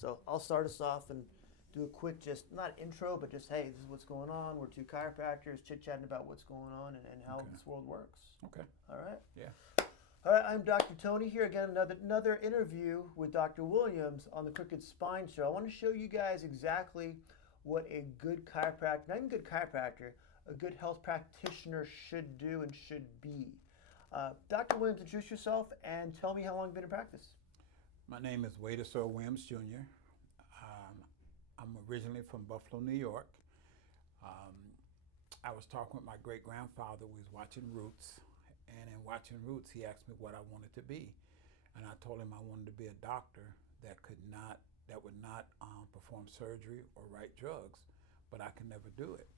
So I'll start us off and do a quick, just not intro, but just, hey, this is what's going on. We're two chiropractors chit-chatting about what's going on and how Okay. this world works. Okay. All right? Yeah. All right, I'm Dr. Tony here again, another interview with Dr. Williams on the Crooked Spine Show. I want to show you guys exactly what a good chiropractor, not even good chiropractor, a good health practitioner should do and should be. Dr. Williams, introduce yourself and tell me how long you've been in practice. My name is Wade Williams Jr. I'm originally from Buffalo, New York. I was talking with my great-grandfather. We was watching Roots, and in watching Roots, he asked me what I wanted to be, and I told him I wanted to be a doctor that would not perform surgery or write drugs, but I could never do it.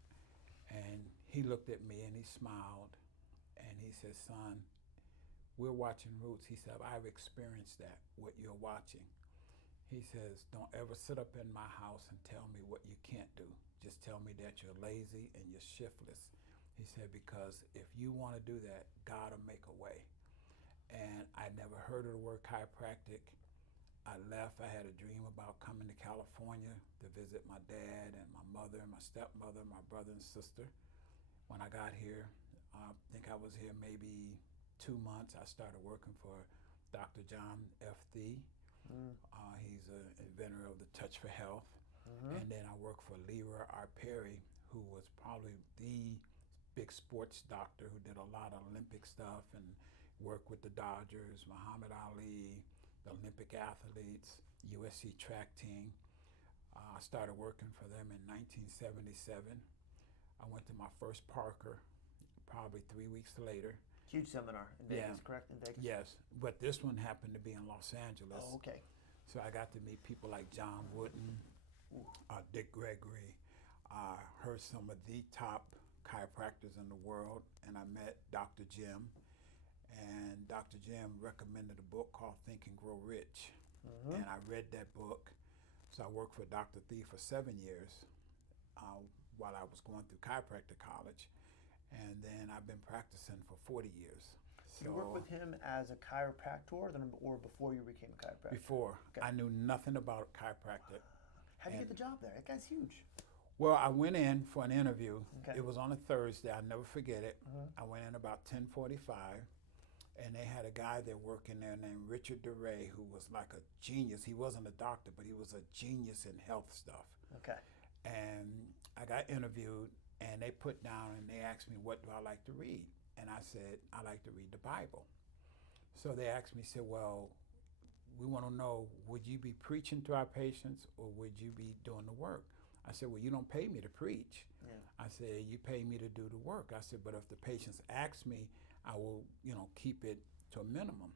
And he looked at me and he smiled, and he said, "Son, we're watching Roots." He said, "I've experienced that, what you're watching." He says, "Don't ever sit up in my house and tell me what you can't do. Just tell me that you're lazy and you're shiftless." He said, "Because if you want to do that, God will make a way." And I never heard of the word chiropractic. I left. I had a dream about coming to California to visit my dad and my mother and my stepmother, my brother and sister. When I got here, I think I was here maybe 2 months. I started working for Dr. John F. Thie. He's an inventor of the Touch for Health. And then I worked for Leroy R. Perry, who was probably the big sports doctor who did a lot of Olympic stuff and worked with the Dodgers, Muhammad Ali, the Olympic athletes, USC track team. I started working for them in 1977. I went to my first Parker probably 3 weeks later. Huge seminar in Vegas, correct? In Vegas? Yes, but this one happened to be in Los Angeles. Oh, okay. So I got to meet people like John Wooden, Dick Gregory. I heard some of the top chiropractors in the world, and I met Dr. Jim. And Dr. Jim recommended a book called Think and Grow Rich. And I read that book. So I worked for Dr. Thie for 7 years while I was going through chiropractic college. And then I've been practicing for 40 years. So You worked with him as a chiropractor or before you became a chiropractor? before, Okay. I knew nothing about chiropractic. How'd you get the job there? That guy's huge. Well, I went in for an interview. Okay. It was on a Thursday. I'll never forget it. I went in about 10:45, and they had a guy there working there named Richard DeRay, who was like a genius. He wasn't a doctor, but he was a genius in health stuff. Okay. And I got interviewed, and they put down and they asked me, what do I like to read? And I said, I like to read the Bible. So they asked me, said, well, we want to know, would you be preaching to our patients or would you be doing the work? I said, well, you don't pay me to preach. Yeah. I said, you pay me to do the work. I said, but if the patients ask me, I will, keep it to a minimum.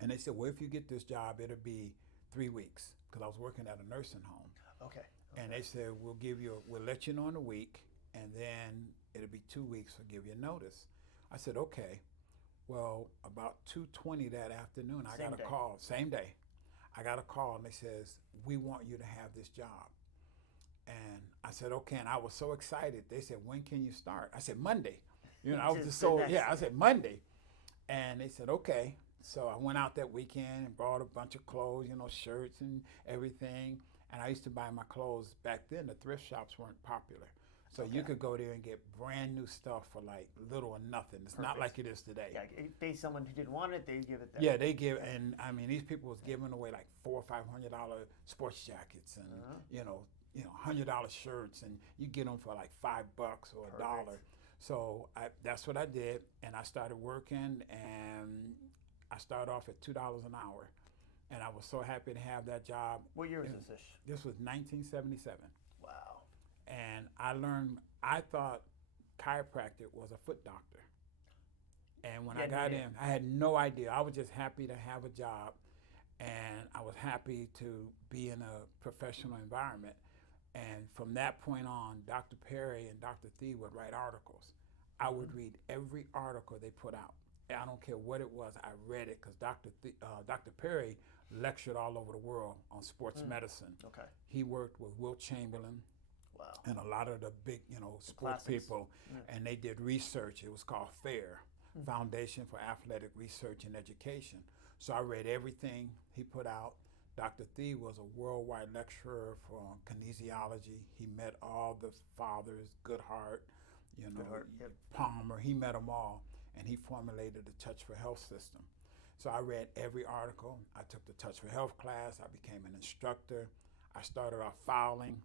And they said, well, if you get this job, it'll be 3 weeks, because I was working at a nursing home. Okay. And they said, we'll let you know in a week, and then it'll be 2 weeks, we'll give you a notice. I said, okay. Well, about 2:20 that afternoon, I got a call, same day. I got a call, and they says, we want you to have this job. And I said, okay, and I was so excited. They said, when can you start? I said, Monday. I was just so, I said, Monday. And they said, okay. So I went out that weekend and brought a bunch of clothes, shirts and everything. And I used to buy my clothes. Back then, the thrift shops weren't popular. So you could go there and get brand new stuff for like little or nothing. It's not like it is today. Yeah, if they someone who didn't want it, they give it there. Yeah, they give, and I mean, these people was giving away like $400 or $500 sports jackets and $100 shirts, and you get them for like $5 or $1. So that's what I did, and I started working, and I started off at $2 an hour, and I was so happy to have that job. What year was this? This was 1977. Wow. And I thought chiropractic was a foot doctor. And when I got in, I had no idea. I was just happy to have a job, and I was happy to be in a professional environment. And from that point on, Dr. Perry and Dr. Thie would write articles. I would read every article they put out. I don't care what it was, I read it, because Dr. Perry lectured all over the world on sports medicine. Okay. He worked with Wilt Chamberlain. Wow. And a lot of the big, sports classics. people, and they did research. It was called FAIR, Foundation for Athletic Research and Education. So I read everything he put out. Dr. Thie was a worldwide lecturer for kinesiology. He met all the fathers, Goodhart, Goodhart, yep. Palmer. He met them all, and he formulated the Touch for Health system. So I read every article. I took the Touch for Health class. I became an instructor. I started off fouling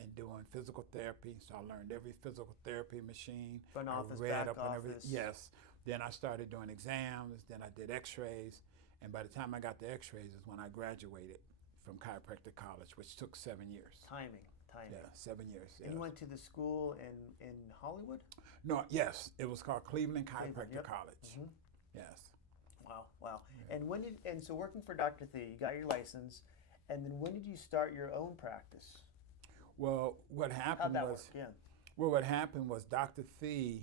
and doing physical therapy. So I learned every physical therapy machine. Front office, I read back up on office. everything. Yes. Then I started doing exams. Then I did x-rays. And by the time I got the x-rays is when I graduated from Chiropractic College, which took 7 years. Timing. Yeah, 7 years. And you went to the school in Hollywood? No, yes. It was called Cleveland Chiropractic yep. College. Mm-hmm. Yes. Wow. Yeah. And so working for Dr. Thie, you got your license, and then when did you start your own practice? Well, what How'd happened that was, work? Yeah. well, what happened was Dr. Thie,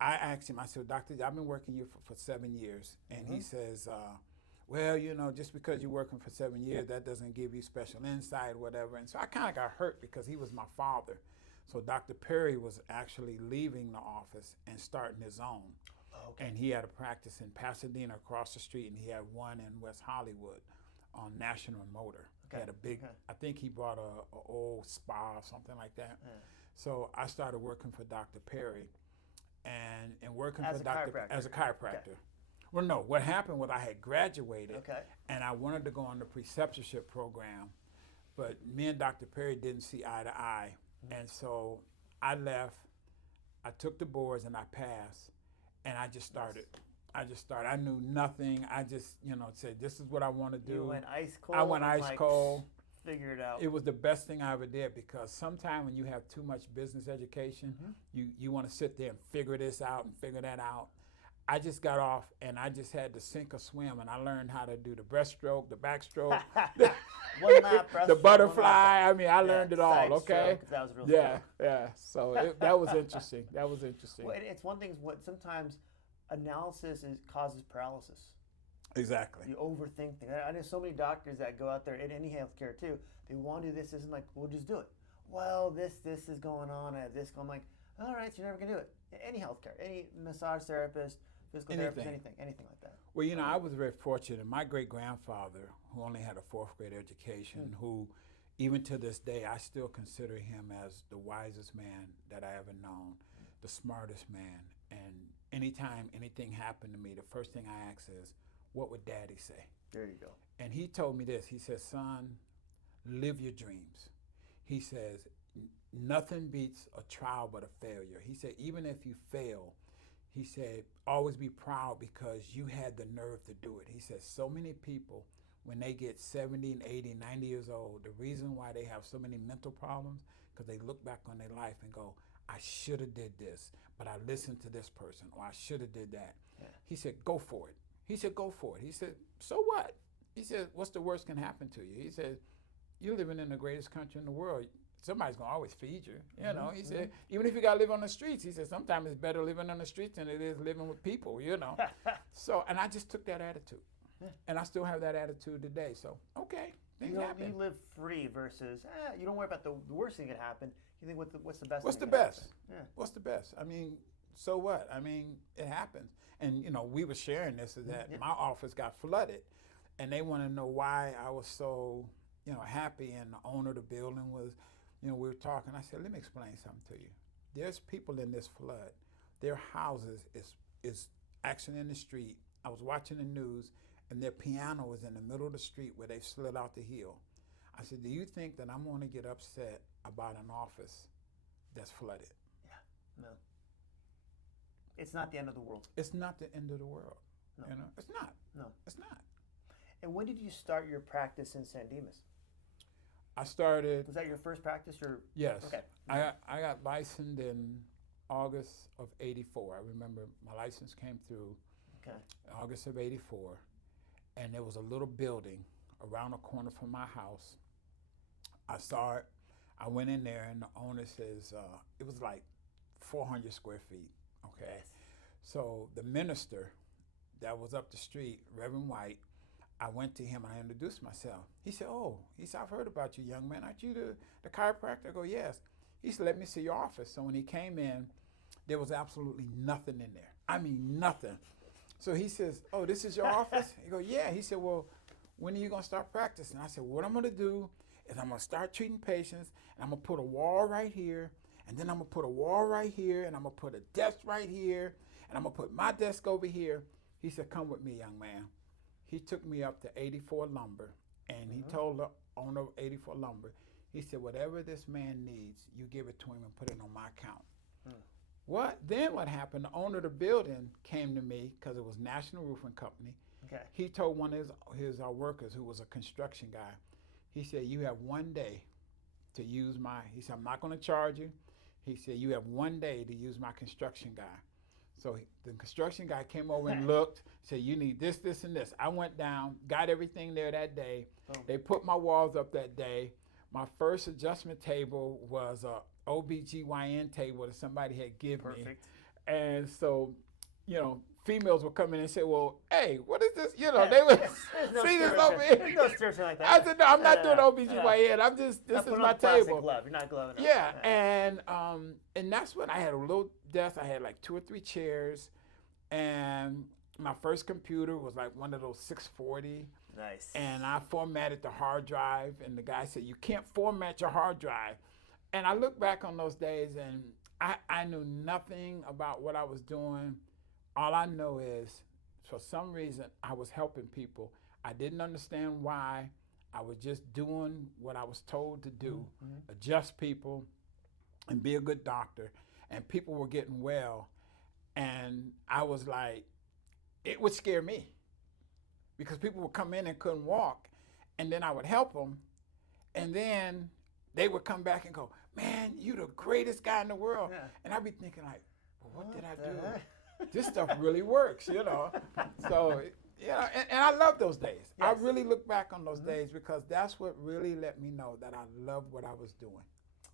I asked him, I said, Doctor, I've been working here for 7 years. And he says, well, just because you're working for 7 years, that doesn't give you special insight, whatever. And so I kind of got hurt because he was my father. So Dr. Perry was actually leaving the office and starting his own. Oh, okay. And he had a practice in Pasadena across the street, and he had one in West Hollywood on National and Motor. Okay. He had a big, I think he bought a old spa or something like that. Yeah. So I started working for Dr. Perry and working As for a Dr. chiropractor. as a chiropractor. Okay. Well, no, what happened was I had graduated Okay. and I wanted to go on the preceptorship program, but me and Dr. Perry didn't see eye to eye. And so I left, I took the boards and I passed, and I just started. I knew nothing. I just, said, this is what I want to do. You went ice cold. I went ice cold. Figure it out. It was the best thing I ever did, because sometimes when you have too much business education, you want to sit there and figure this out and figure that out. I just got off and I just had to sink or swim, and I learned how to do the breaststroke, the backstroke, One lap, the butterfly. I mean, I learned it all. Side Okay. stroke, that was real Yeah, skill. yeah. So that was interesting. That was interesting. Well, it's one thing. What sometimes analysis causes paralysis. Exactly. You overthink things. I know so many doctors that go out there in any healthcare too. They want to do this. Isn't like, we'll just do it. Well, this is going on. I have this. I'm like, all right, so you're never gonna do it. Any healthcare, any massage therapist, physical therapist, anything like that. Well, I was very fortunate. My great-grandfather, who only had a fourth grade education, who even to this day, I still consider him as the wisest man that I ever known, the smartest man. And anytime anything happened to me, the first thing I ask is, what would Daddy say? There you go. And he told me this. He said, son, live your dreams. He says, nothing beats a trial but a failure. He said, even if you fail, he said, always be proud because you had the nerve to do it. He said, so many people, when they get 70 and 80, 90 years old, the reason why they have so many mental problems, because they look back on their life and go, I should have did this, but I listened to this person, or I should have did that. Yeah. He said, go for it. He said, go for it. He said, so what? He said, what's the worst can happen to you? He said, you're living in the greatest country in the world. Somebody's going to always feed you. He said, even if you got to live on the streets, he said, sometimes it's better living on the streets than it is living with people, So, and I just took that attitude. And I still have that attitude today. So, okay, things happen. You live free versus, you don't worry about the worst thing that could happen. You think, what's the best What's thing the that best? happen? Yeah. What's the best? I mean, so what? I mean, it happens. And, we were sharing this, is that my office got flooded. And they want to know why I was so, happy. And the owner of the building was, we were talking. I said, let me explain something to you. There's people in this flood. Their houses is actually in the street. I was watching the news, and their piano was in the middle of the street where they slid out the hill. I said, do you think that I'm going to get upset about an office that's flooded? Yeah, no. It's not the end of the world. It's not the end of the world. No. It's not. No. It's not. And when did you start your practice in San Dimas? I started. Was that your first practice, or? Yes. Okay. I got licensed in August of '84. I remember my license came through. Okay. August of '84, and there was a little building around the corner from my house. I saw it. I went in there, and the owner says it was like 400 square feet. Okay. Yes. So the minister that was up the street, Reverend White, I went to him and I introduced myself. He said, I've heard about you, young man. Aren't you the chiropractor? I go, yes. He said, let me see your office. So when he came in, there was absolutely nothing in there. I mean, nothing. So he says, "Oh, this is your office?" He goes, "Yeah." He said, "Well, when are you gonna start practicing?" I said, "What I'm gonna do is I'm gonna start treating patients, and I'm gonna put a wall right here, and then I'm gonna put a wall right here, and I'm gonna put a desk right here, and I'm gonna put my desk over here." He said, "Come with me, young man." He took me up to 84 Lumber, and he told the owner of 84 Lumber, he said, "Whatever this man needs, you give it to him and put it on my account." What happened, the owner of the building came to me because it was National Roofing Company. Okay. He told one of his workers who was a construction guy, he said, "You have one day to use he said, "I'm not going to charge you." He said, "You have one day to use my construction guy." So the construction guy came over and looked, said, "You need this, this, and this." I went down, got everything there that day. They put my walls up that day. My first adjustment table was a OBGYN table that somebody had given me. And so, females would come in and say, "Well, hey, what is this?" They would see this over here. There's no stretching like that. I said, "No, I'm not doing OBGYN. This is my table." Glove. You're not gloving up. Yeah, and that's when I had a little desk. I had like 2 or 3 chairs, and my first computer was like one of those 640. Nice. And I formatted the hard drive, and the guy said, "You can't format your hard drive." And I look back on those days, and I knew nothing about what I was doing. All I know is, for some reason, I was helping people. I didn't understand why. I was just doing what I was told to do, adjust people, and be a good doctor. And people were getting well. And I was like, it would scare me, because people would come in and couldn't walk, and then I would help them, and then they would come back and go, "Man, you the greatest guy in the world." Yeah. And I'd be thinking like, well, what did I do? This stuff really works, So, and I love those days. Yes. I really look back on those days, because that's what really let me know that I loved what I was doing.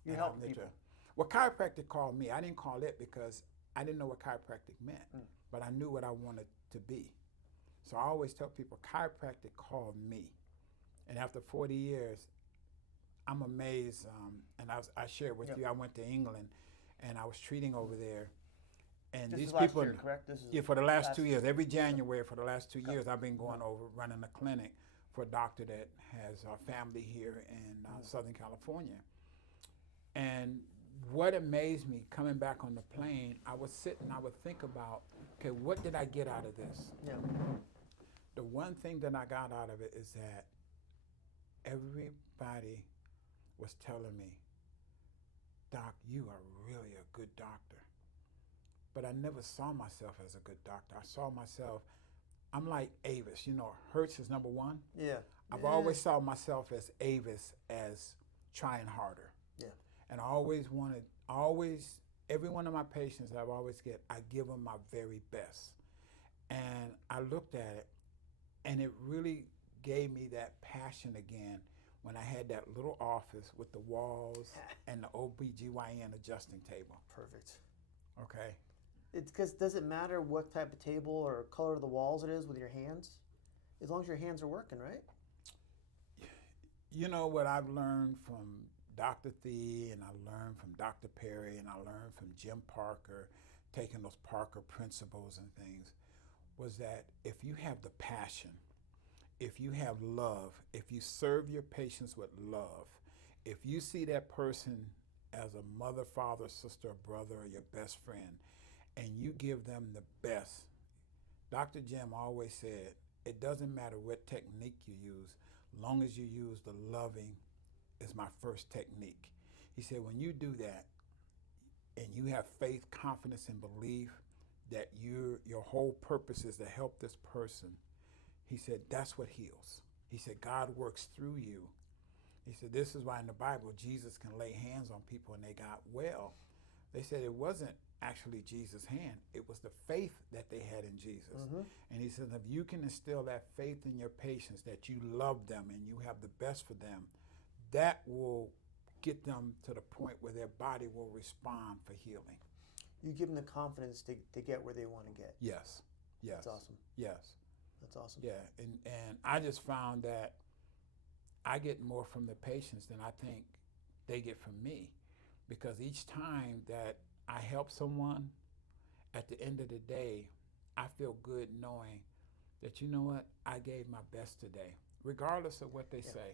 You helped people. Well, chiropractic called me. I didn't call it because I didn't know what chiropractic meant, but I knew what I wanted to be. So I always tell people, chiropractic called me. And after 40 years, I'm amazed. And I shared with you, I went to England, and I was treating over there. And these people, last year, correct? For the last 2 years, every January for the last 2 years, I've been going over running a clinic for a doctor that has a family here in Southern California. And what amazed me coming back on the plane, I would sit and I would think about, okay, what did I get out of this? Yeah. The one thing that I got out of it is that everybody was telling me, "Doc, you are really a good doctor." But I never saw myself as a good doctor. I saw myself, I'm like Avis. Hertz is number 1. Yeah. I've always saw myself as Avis, as trying harder. Yeah. And I always every one of my patients I give them my very best. And I looked at it, and it really gave me that passion again when I had that little office with the walls and the OBGYN adjusting table. Perfect. Okay. It's because, does it matter what type of table or color of the walls it is with your hands? As long as your hands are working, right? You know what I've learned from Dr. Thee, and I learned from Dr. Perry, and I learned from Jim Parker, taking those Parker principles and things, was that if you have the passion, if you have love, if you serve your patients with love, if you see that person as a mother, father, sister, brother, or your best friend, and you give them the best. Dr. Jim always said, it doesn't matter what technique you use, long as you use the loving is my first technique. He said, when you do that, and you have faith, confidence, and belief that your whole purpose is to help this person, he said, that's what heals. He said, God works through you. He said, this is why in the Bible, Jesus can lay hands on people and they got well. They said it wasn't actually Jesus' hand. It was the faith that they had in Jesus. And he said, if you can instill that faith in your patients, that you love them and you have the best for them, that will get them to the point where their body will respond for healing. You give them the confidence to get where they want to get. Yes. That's awesome. Yes. That's awesome. Yeah, and I just found that I get more from the patients than I think they get from me, because each time that I help someone, at the end of the day, I feel good knowing that, you know what, I gave my best today. Regardless of what they say,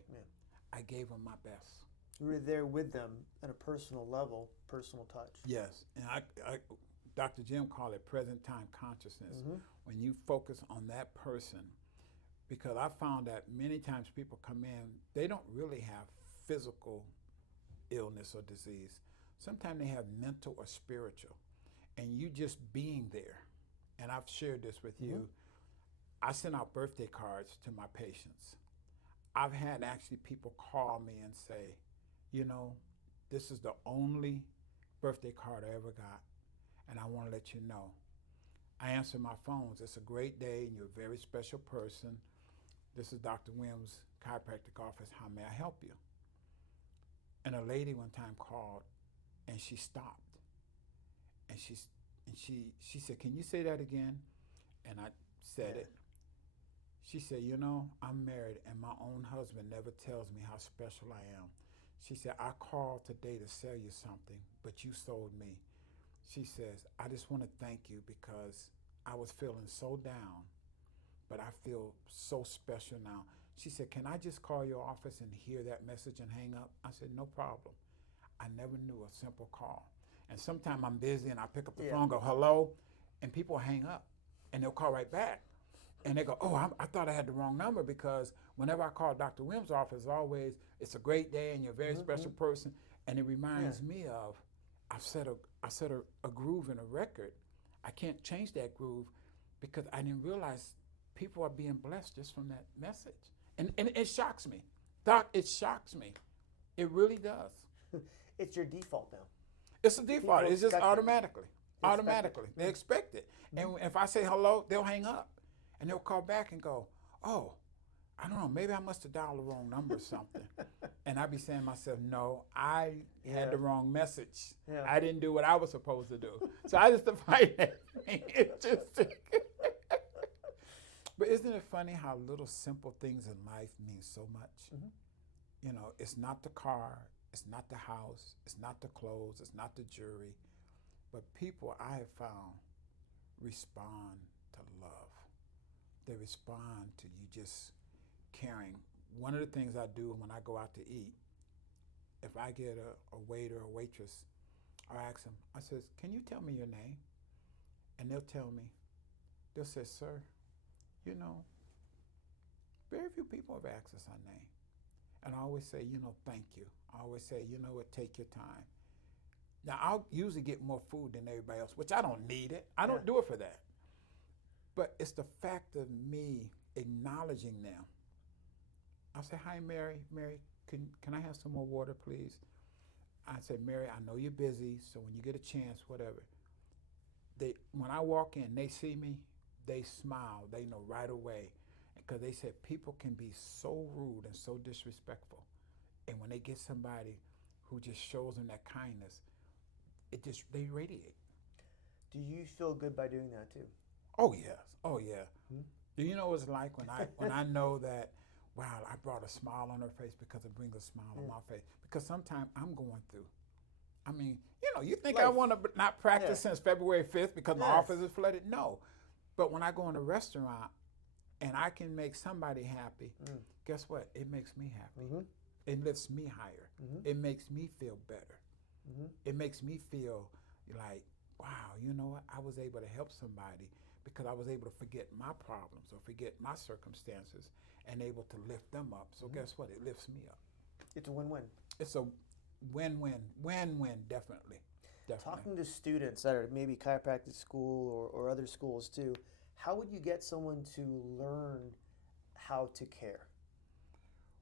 I gave them my best. You were there with them at a personal level, personal touch. Yes, and Dr. Jim called it present time consciousness. When you focus on that person, because I found that many times people come in, they don't really have physical illness or disease. Sometimes they have mental or spiritual, and you just being there. And I've shared this with you. I send out birthday cards to my patients. I've had actually people call me and say, you know, this is the only birthday card I ever got, and I want to let you know. I answer my phones. It's a great day, and you're a very special person. This is Dr. Williams' chiropractic office. How may I help you? And a lady one time called, and she stopped, and she said, "Can you say that again?" And I said it. She said, "You know, I'm married, and my own husband never tells me how special I am." She said, "I called today to sell you something, but you sold me." She says, "I just want to thank you because I was feeling so down, but I feel so special now." She said, "Can I just call your office and hear that message and hang up?" I said, "No problem." I never knew a simple call. And sometimes I'm busy and I pick up the phone and go, "Hello," and people hang up and they'll call right back. And they go, "Oh, I thought I had the wrong number," because whenever I call Dr. Williams' office, always, "It's a great day and you're a very special person." And it reminds me of, I set a groove in a record. I can't change that groove because I didn't realize people are being blessed just from that message. And it shocks me. Doc, it shocks me. It really does. It's your default now. It's a default. It's just automatically. They expect it. And if I say hello, they'll hang up. And they'll call back and go, "Oh, I don't know, maybe I must have dialed the wrong number or something." And I'd be saying to myself, "No, I had the wrong message. I didn't do what I was supposed to do." So I just define that. It's just But isn't it funny how little simple things in life mean so much? You know, it's not the car, it's not the house, it's not the clothes, it's not the jewelry, but people I have found respond to love. They respond to you just caring. One of the things I do when I go out to eat, if I get a waiter or waitress, I ask them, I says, "Can you tell me your name?" And they'll tell me. They'll say, "Sir, you know, very few people have asked us our name." And I always say, "You know, thank you." I always say, "You know what, take your time." Now, I'll usually get more food than everybody else, which I don't need it. I don't do it for that. But it's the fact of me acknowledging them. I'll say, "Hi, Mary. Mary, can I have some more water, please?" I say, "Mary, I know you're busy, so when you get a chance, whatever." When I walk in, they see me, they smile, they know right away. Because they said people can be so rude and so disrespectful. And when they get somebody who just shows them that kindness, they radiate. Do you feel good by doing that too? Oh yes, oh yeah. Do you know what it's like when I know that, wow, I brought a smile on her face because it brings a smile on my face? Because sometimes I'm going through. I mean, you know, you think I want to not practice since February 5th because my office is flooded? No. But when I go in a restaurant and I can make somebody happy, guess what? It makes me happy. It lifts me higher. It makes me feel better. It makes me feel like, wow, you know what? I was able to help somebody because I was able to forget my problems or forget my circumstances and able to lift them up. So guess what? It lifts me up. It's a win-win. It's a win-win, definitely. Talking to students that are maybe chiropractic school or other schools too, how would you get someone to learn how to care?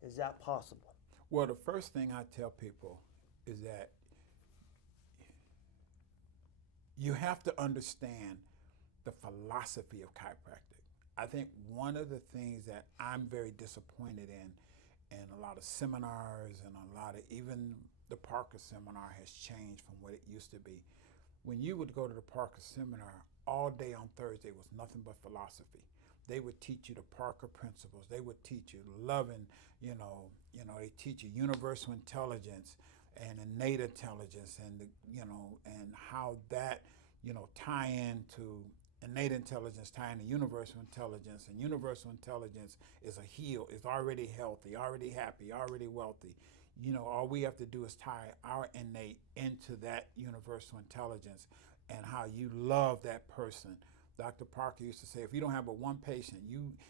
Is that possible? Well, the first thing I tell people is that you have to understand the philosophy of chiropractic. I think one of the things that I'm very disappointed in a lot of seminars and a lot of, even the Parker seminar has changed from what it used to be. When you would go to the Parker seminar, all day on Thursday was nothing but philosophy. They would teach you the Parker principles. They would teach you loving, they teach you universal intelligence and innate intelligence and and how that, tie into innate intelligence tying to universal intelligence, and universal intelligence is is already healthy, already happy, already wealthy. You know, all we have to do is tie our innate into that universal intelligence and how you love that person. Dr. Parker used to say, if you don't have but one patient,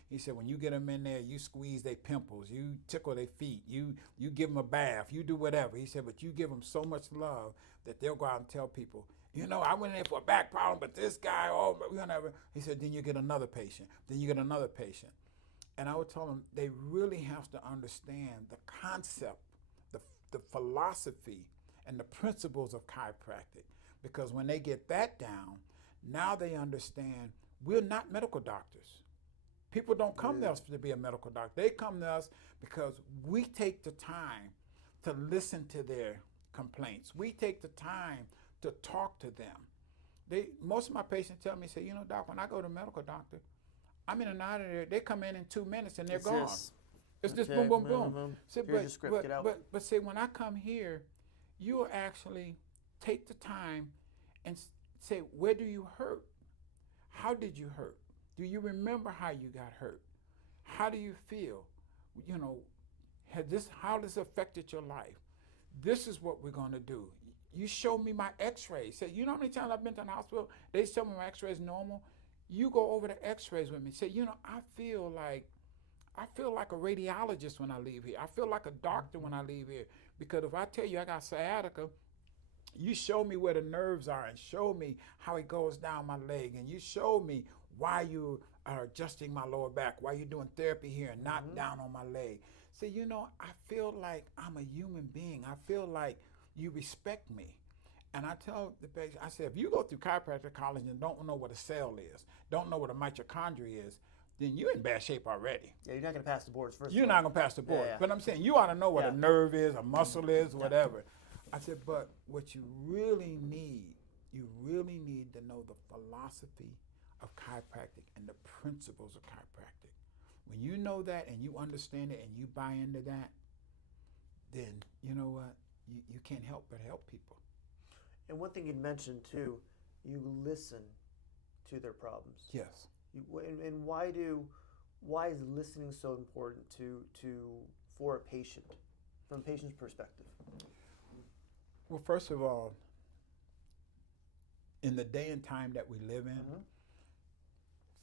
he said, when you get them in there, you squeeze their pimples, you tickle their feet, you give them a bath, you do whatever. He said, but you give them so much love that they'll go out and tell people, you know, I went in there for a back problem, but this guy, oh, whatever. He said, then you get another patient, then you get another patient. And I would tell them they really have to understand the concept, the philosophy, and the principles of chiropractic. Because when they get that down, now they understand we're not medical doctors. People don't come to us to be a medical doctor. They come to us because we take the time to listen to their complaints. We take the time to talk to them. Most of my patients tell me, say, you know, doc, when I go to a medical doctor, I'm in and out of there. They come in 2 minutes and they're gone. It's just boom, boom, boom. Say, Here's your script, get out. But say, when I come here, you will actually take the time and say, where do you hurt? How did you hurt? Do you remember how you got hurt? How do you feel? You know, how this affected your life? This is what we're going to do. You show me my x-rays. Say, you know how many times I've been to the hospital? They tell me my x-rays normal. You go over the x-rays with me. Say, you know, I feel like a radiologist when I leave here. I feel like a doctor when I leave here. Because if I tell you I got sciatica, you show me where the nerves are and show me how it goes down my leg. And you show me why you are adjusting my lower back, why you're doing therapy here and not down on my leg. Say, you know, I feel like I'm a human being. I feel like you respect me. And I tell the patient, I say, if you go through chiropractic college and don't know what a cell is, don't know what a mitochondria is, then you're in bad shape already. Yeah, you're not going to pass the boards first. You're not going to pass the board. Yeah. But I'm saying you ought to know what a nerve is, a muscle is, whatever. I said, but what you really need to know the philosophy of chiropractic and the principles of chiropractic. When you know that and you understand it and you buy into that, then you know what? You can't help but help people. And one thing you mentioned too, you listen to their problems. Yes. And why is listening so important for a patient, from a patient's perspective? Well, first of all, in the day and time that we live in,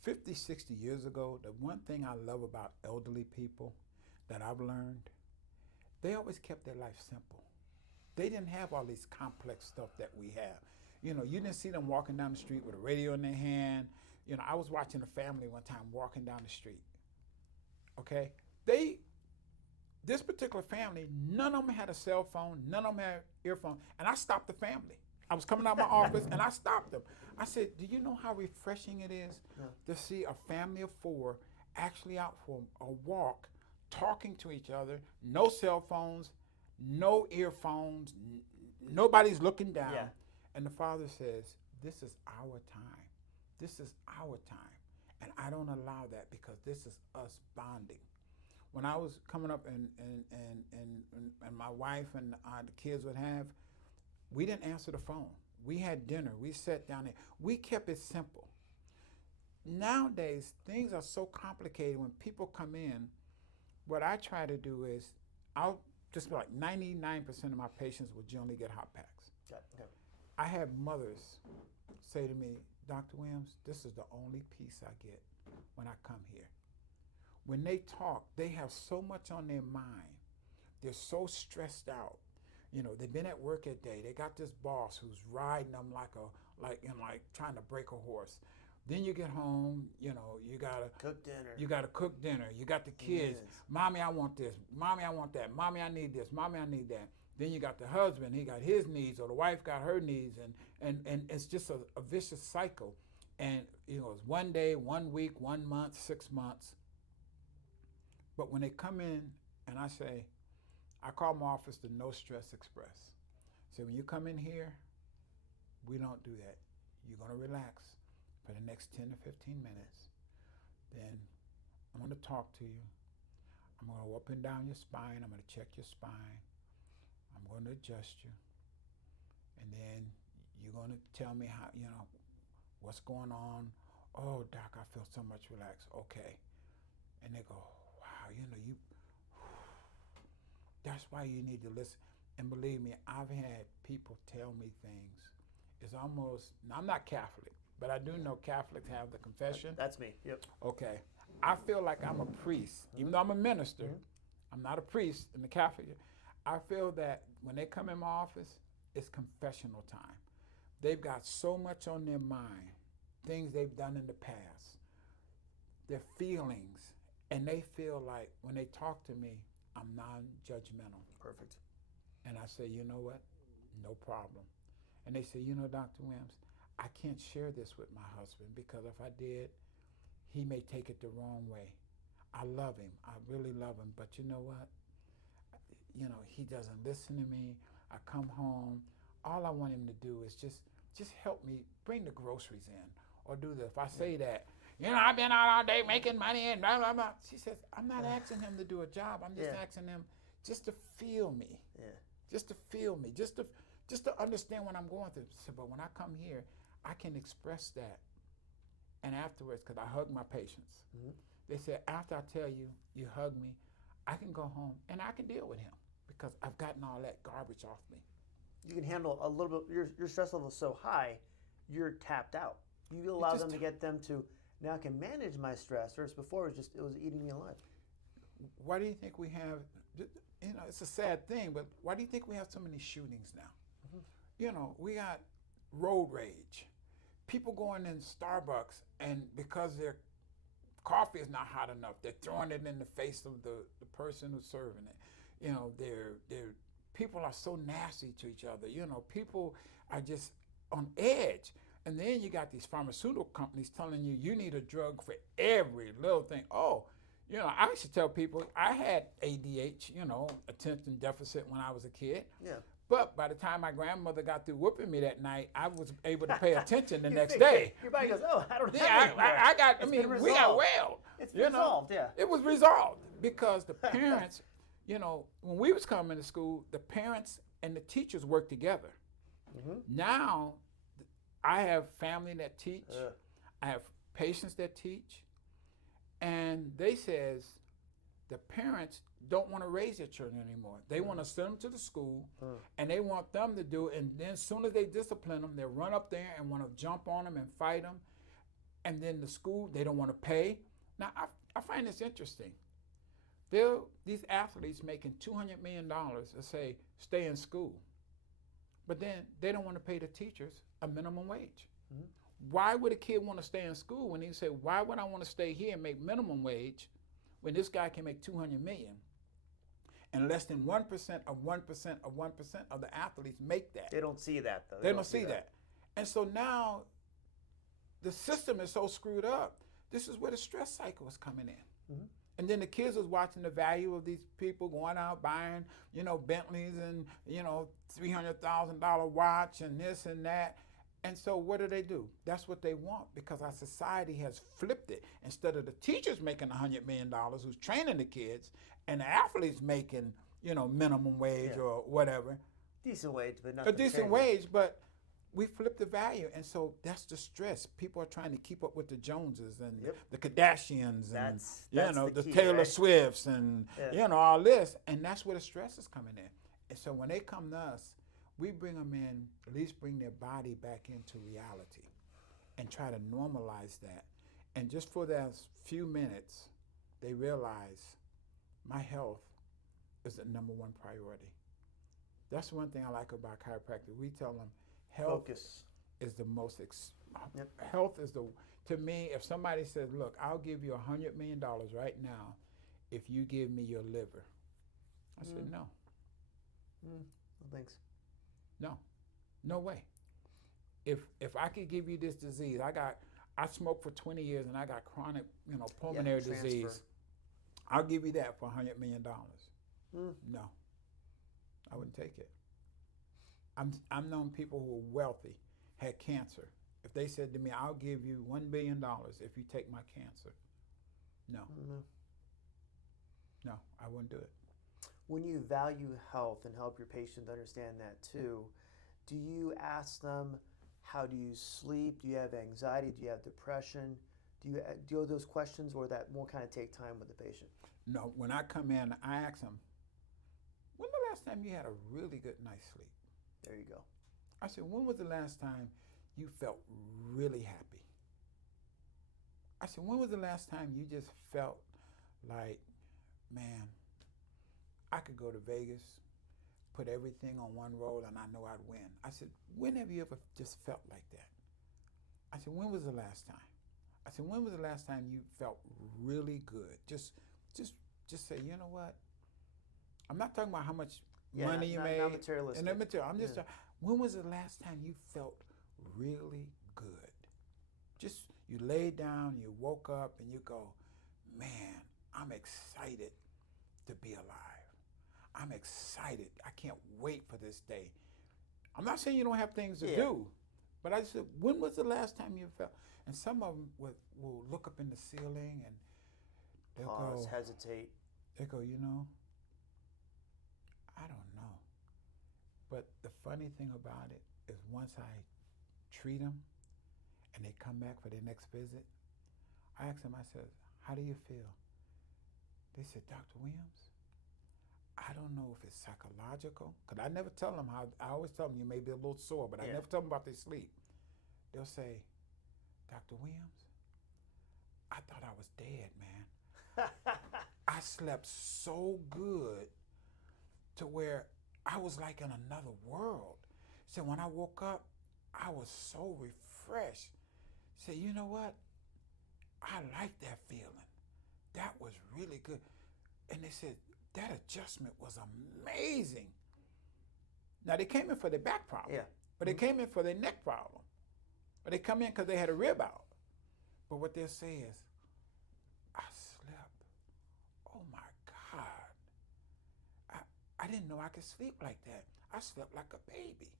50, 60 years ago, the one thing I love about elderly people that I've learned, they always kept their life simple. They didn't have all these complex stuff that we have. You know, you didn't see them walking down the street with a radio in their hand. You know, I was watching a family one time walking down the street. Okay? This particular family, none of them had a cell phone, none of them had earphones, and I stopped the family. I was coming out of my office and I stopped them. I said, do you know how refreshing it is to see a family of 4 actually out for a walk, talking to each other, no cell phones, no earphones, nobody's looking down. Yeah. And the father says, this is our time. This is our time. And I don't allow that because this is us bonding. When I was coming up and my wife and the kids would have, we didn't answer the phone. We had dinner. We sat down there. We kept it simple. Nowadays, things are so complicated. When people come in, what I try to do is, I'll just be like 99% of my patients will generally get hot packs. Okay. I have mothers say to me, Dr. Williams, this is the only peace I get when I come here. When they talk, they have so much on their mind. They're so stressed out. You know, they've been at work a day. They got this boss who's riding them like trying to break a horse. Then you get home, you know, you gotta cook dinner. You gotta cook dinner. You got the kids. Yes. Mommy, I want this. Mommy, I want that. Mommy, I need this. Mommy, I need that. Then you got the husband. He got his needs, or the wife got her needs, and it's just a vicious cycle. And you know, it's 1 day, 1 week, 1 month, 6 months. But when they come in, and I say, I call my office the No Stress Express. So when you come in here, we don't do that. You're gonna relax for the next 10 to 15 minutes. Then I'm gonna talk to you. I'm gonna go up and down your spine. I'm gonna check your spine. I'm gonna adjust you. And then you're gonna tell me how, you know, what's going on. Oh, doc, I feel so much relaxed. Okay. And they go, wow, you, that's why you need to listen. And believe me, I've had people tell me things. It's almost, now, I'm not Catholic, but I do know Catholics have the confession. That's me. Yep. Okay. I feel like I'm a priest, even though I'm a minister. I'm not a priest in the Catholic. I feel that when they come in my office, it's confessional time. They've got so much on their mind, things they've done in the past, their feelings, and they feel like when they talk to me, I'm non-judgmental. Perfect. And I say, you know what? No problem. And they say, you know, Dr. Williams, I can't share this with my husband because if I did, he may take it the wrong way. I love him. I really love him. But you know what? You know, he doesn't listen to me. I come home. All I want him to do is just help me bring the groceries in or do this. If I say that, you know, I've been out all day making money and blah, blah, blah. She says, I'm not asking him to do a job. I'm just asking him just to feel me. Just to feel me. Just to understand what I'm going through. So, but when I come here, I can express that. And afterwards, because I hug my patients, they said, after I tell you, you hug me, I can go home and I can deal with him because I've gotten all that garbage off me. You can handle a little bit, your stress level is so high, you're tapped out. You allow them to get them to, now I can manage my stress, whereas before it was eating me alive. Why do you think we have, you know, it's a sad thing, but why do you think we have so many shootings now? You know, we got road rage. People going in Starbucks and because their coffee is not hot enough, they're throwing it in the face of the person who's serving it. You know, people are so nasty to each other. You know, people are just on edge. And then you got these pharmaceutical companies telling you you need a drug for every little thing. Oh, you know, I used to tell people I had ADH, you know, attention deficit when I was a kid. Yeah. But by the time my grandmother got through whooping me that night, I was able to pay attention the next day. Your body goes, oh, I don't have we got well. It's resolved, yeah. It was resolved because the parents, you know, when we was coming to school, the parents and the teachers worked together. Now, I have family that teach. I have patients that teach. And they says the parents don't want to raise their children anymore. They want to send them to the school, and they want them to do it. And then as soon as they discipline them, they run up there and want to jump on them and fight them. And then the school, they don't want to pay. Now, I find this interesting. These athletes making $200 million to say, stay in school. But then they don't want to pay the teachers a minimum wage. Why would a kid want to stay in school when he say, why would I want to stay here and make minimum wage when this guy can make $200 million? And less than 1% of 1% of 1% of the athletes make that. They don't see that, though. They don't see that. And so now the system is so screwed up. This is where the stress cycle is coming in. And then the kids was watching the value of these people going out buying, you know, Bentleys and, you know, $300,000 watch and this and that. And so what do? That's what they want because our society has flipped it. Instead of the teachers making $100 million who's training the kids and the athletes making, you know, minimum wage or whatever. Decent wage, but not a decent wage, but we flipped the value. And so that's the stress. People are trying to keep up with the Joneses and the Kardashians and, you know, the Taylor Swifts and, you know, all this. And that's where the stress is coming in. And so when they come to us, we bring them in, at least bring their body back into reality and try to normalize that. And just for those few minutes, they realize my health is the number one priority. That's one thing I like about chiropractic. We tell them health is the most, health is the, to me, if somebody says, look, I'll give you $100 million right now if you give me your liver. I said, no. No thanks. No way. If I could give you this disease, I smoked for 20 years and I got chronic, you know, pulmonary disease. I'll give you that for $100 million. No, I wouldn't take it. I'm known people who are wealthy, had cancer. If they said to me, I'll give you $1 billion if you take my cancer. No, I wouldn't do it. When you value health and help your patients understand that too, do you ask them How do you sleep? Do you have anxiety? Do you have depression? Do you deal with those questions, or that more kind of take time with the patient? No, when I come in, I ask them, when the last time you had a really good night's sleep? There you go. I said, when was the last time you felt really happy? I said, when was the last time you just felt like, man, I could go to Vegas, put everything on one roll, and I know I'd win? I said, when have you ever just felt like that? I said, when was the last time? I said, when was the last time you felt really good? Just say, you know what? I'm not talking about how much money you made. Not materialistic. And material. I'm just when was the last time you felt really good? Just you laid down, you woke up, and you go, man, I'm excited to be alive. I'm excited. I can't wait for this day. I'm not saying you don't have things to do, but I just said, when was the last time you felt? And some of them will look up in the ceiling and they'll Pause, go, hesitate. they go, you know, I don't know. But the funny thing about it is once I treat them and they come back for their next visit, I ask them, I said, how do you feel? They said, Dr. Williams, I don't know if it's psychological, because I never tell them how, I always tell them you may be a little sore, but I never tell them about their sleep. They'll say, Dr. Williams, I thought I was dead, man. I slept so good to where I was like in another world. So when I woke up, I was so refreshed. Say, you know what? I like that feeling. That was really good. And they said, that adjustment was amazing. Now they came in for their back problem, but they came in for their neck problem. But they come in because they had a rib out. But what they'll say is, I slept. Oh my God. I didn't know I could sleep like that. I slept like a baby.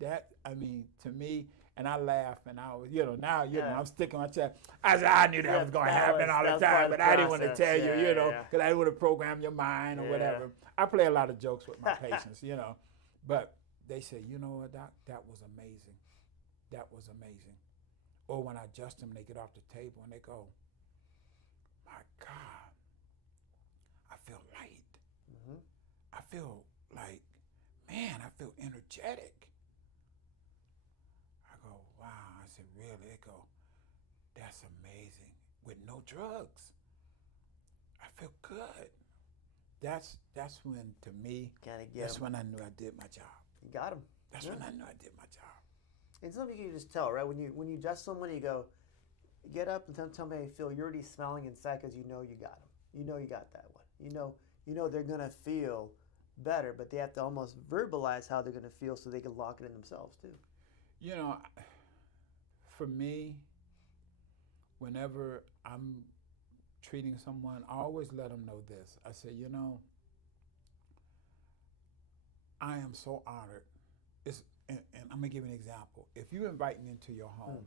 That, I mean, to me, and I laugh, and I was, now, I'm sticking my chest. I knew that was going to happen all the time, but I didn't want to tell you, because I didn't want to program your mind or whatever. I play a lot of jokes with my patients, But they say, you know what, Doc, that was amazing. That was amazing. Or when I adjust them, they get off the table and they go, my God, I feel light. Mm-hmm. I feel like, man, I feel energetic. I go, wow. I said, really? They go, that's amazing. With no drugs. I feel good. That's when, to me, that's when I knew I did my job. You got them. That's when I knew I did my job. And something you can just tell, right? When you adjust someone, you go, get up and tell me how you feel. You're already smiling inside because you know you got them. You know you got that one. You know they're gonna feel better, but they have to almost verbalize how they're gonna feel so they can lock it in themselves too. For me, whenever I'm treating someone, I always let them know this. I say, I am so honored. And I'm gonna give you an example. If you invite me into your home,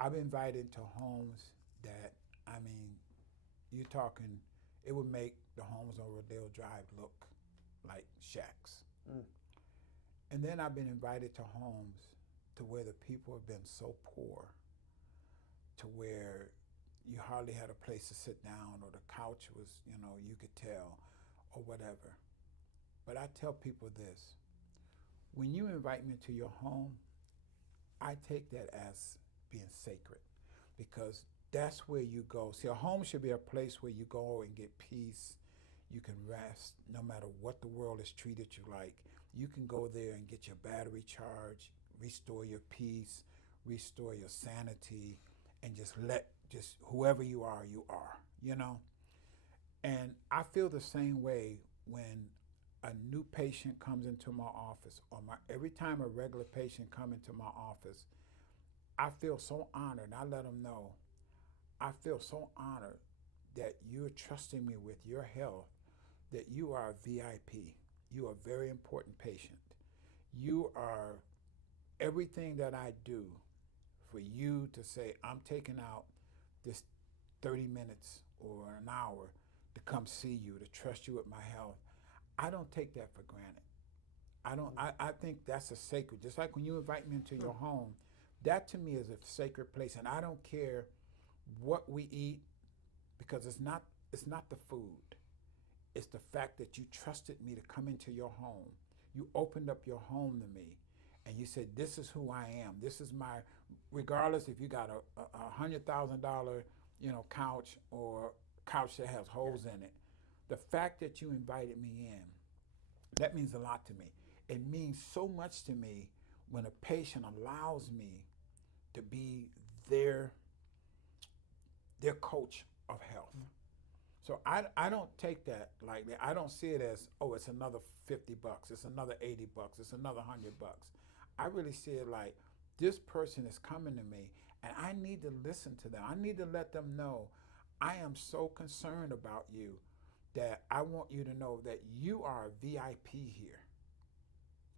I've been invited to homes that, you're talking, it would make the homes on Rodeo Drive look like shacks. And then I've been invited to homes to where the people have been so poor to where you hardly had a place to sit down, or the couch was, you could tell, or whatever. But I tell people this, when you invite me to your home, I take that as being sacred, because that's where you go. See, a home should be a place where you go and get peace. You can rest no matter what the world has treated you like. You can go there and get your battery charged, restore your peace, restore your sanity, and just whoever you are, And I feel the same way when a new patient comes into my office, or every time a regular patient comes into my office, I feel so honored. I let them know, I feel so honored that you're trusting me with your health, that you are a VIP. You are a very important patient. You are everything that I do. For you to say, I'm taking out this 30 minutes or an hour to come see you, to trust you with my health, I don't take that for granted. I don't. I think that's a sacred. Just like when you invite me into your home, that to me is a sacred place, and I don't care what we eat because it's not the food. It's the fact that you trusted me to come into your home. You opened up your home to me, and you said, "This is who I am. This is my." Regardless if you got a $100,000, couch or couch that has holes in it, the fact that you invited me in, that means a lot to me. It means so much to me when a patient allows me to be their coach of health. So I don't take that like that. I don't see it as, oh, it's another $50, it's another $80, it's another $100. I really see it like this person is coming to me and I need to listen to them. I need to let them know I am so concerned about you that I want you to know that you are a VIP here.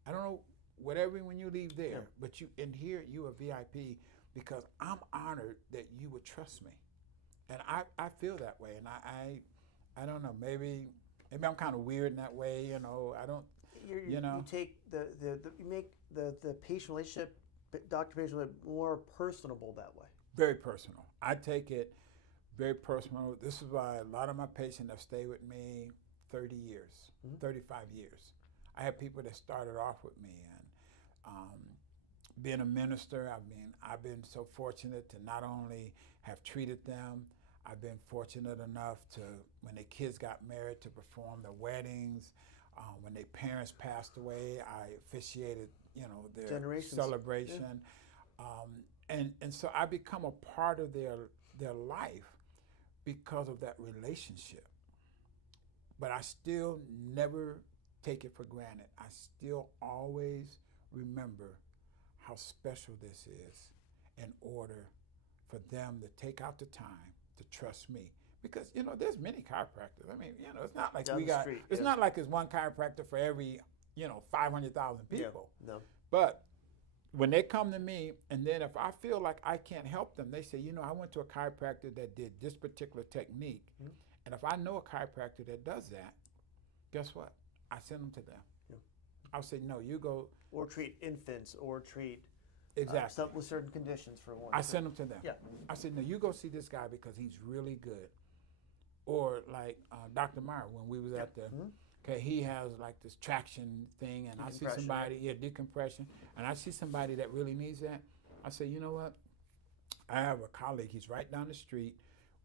I don't know whatever when you leave there, but you in here you are VIP because I'm honored that you would trust me. And I feel that way, and I don't know, maybe I'm kind of weird in that way, I don't, You take you make the patient relationship, doctor-patient relationship more personable that way. Very personal. I take it very personal. This is why a lot of my patients have stayed with me 30 years, 35 years. I have people that started off with me, and being a minister, I've been so fortunate to not only have treated them, I've been fortunate enough to, when their kids got married, to perform their weddings. When their parents passed away, I officiated, their celebration. Yeah. And so I become a part of their life because of that relationship. But I still never take it for granted. I still always remember how special this is in order for them to take out the time to trust me. Because, there's many chiropractors. It's not like it's not like there's one chiropractor for every, 500,000 people. No. But when they come to me, and then if I feel like I can't help them, they say, I went to a chiropractor that did this particular technique. Mm-hmm. And if I know a chiropractor that does that, guess what? I send them to them. Yeah. I'll say, no, you go. Or treat infants, or treat exactly with certain conditions for one. I send them to them. Yeah. I said, no, you go see this guy because he's really good. Or like Dr. Meyer, when we was at the, okay, he has like this traction thing, and I see somebody, decompression, and I see somebody that really needs that. I say, you know what? I have a colleague, he's right down the street.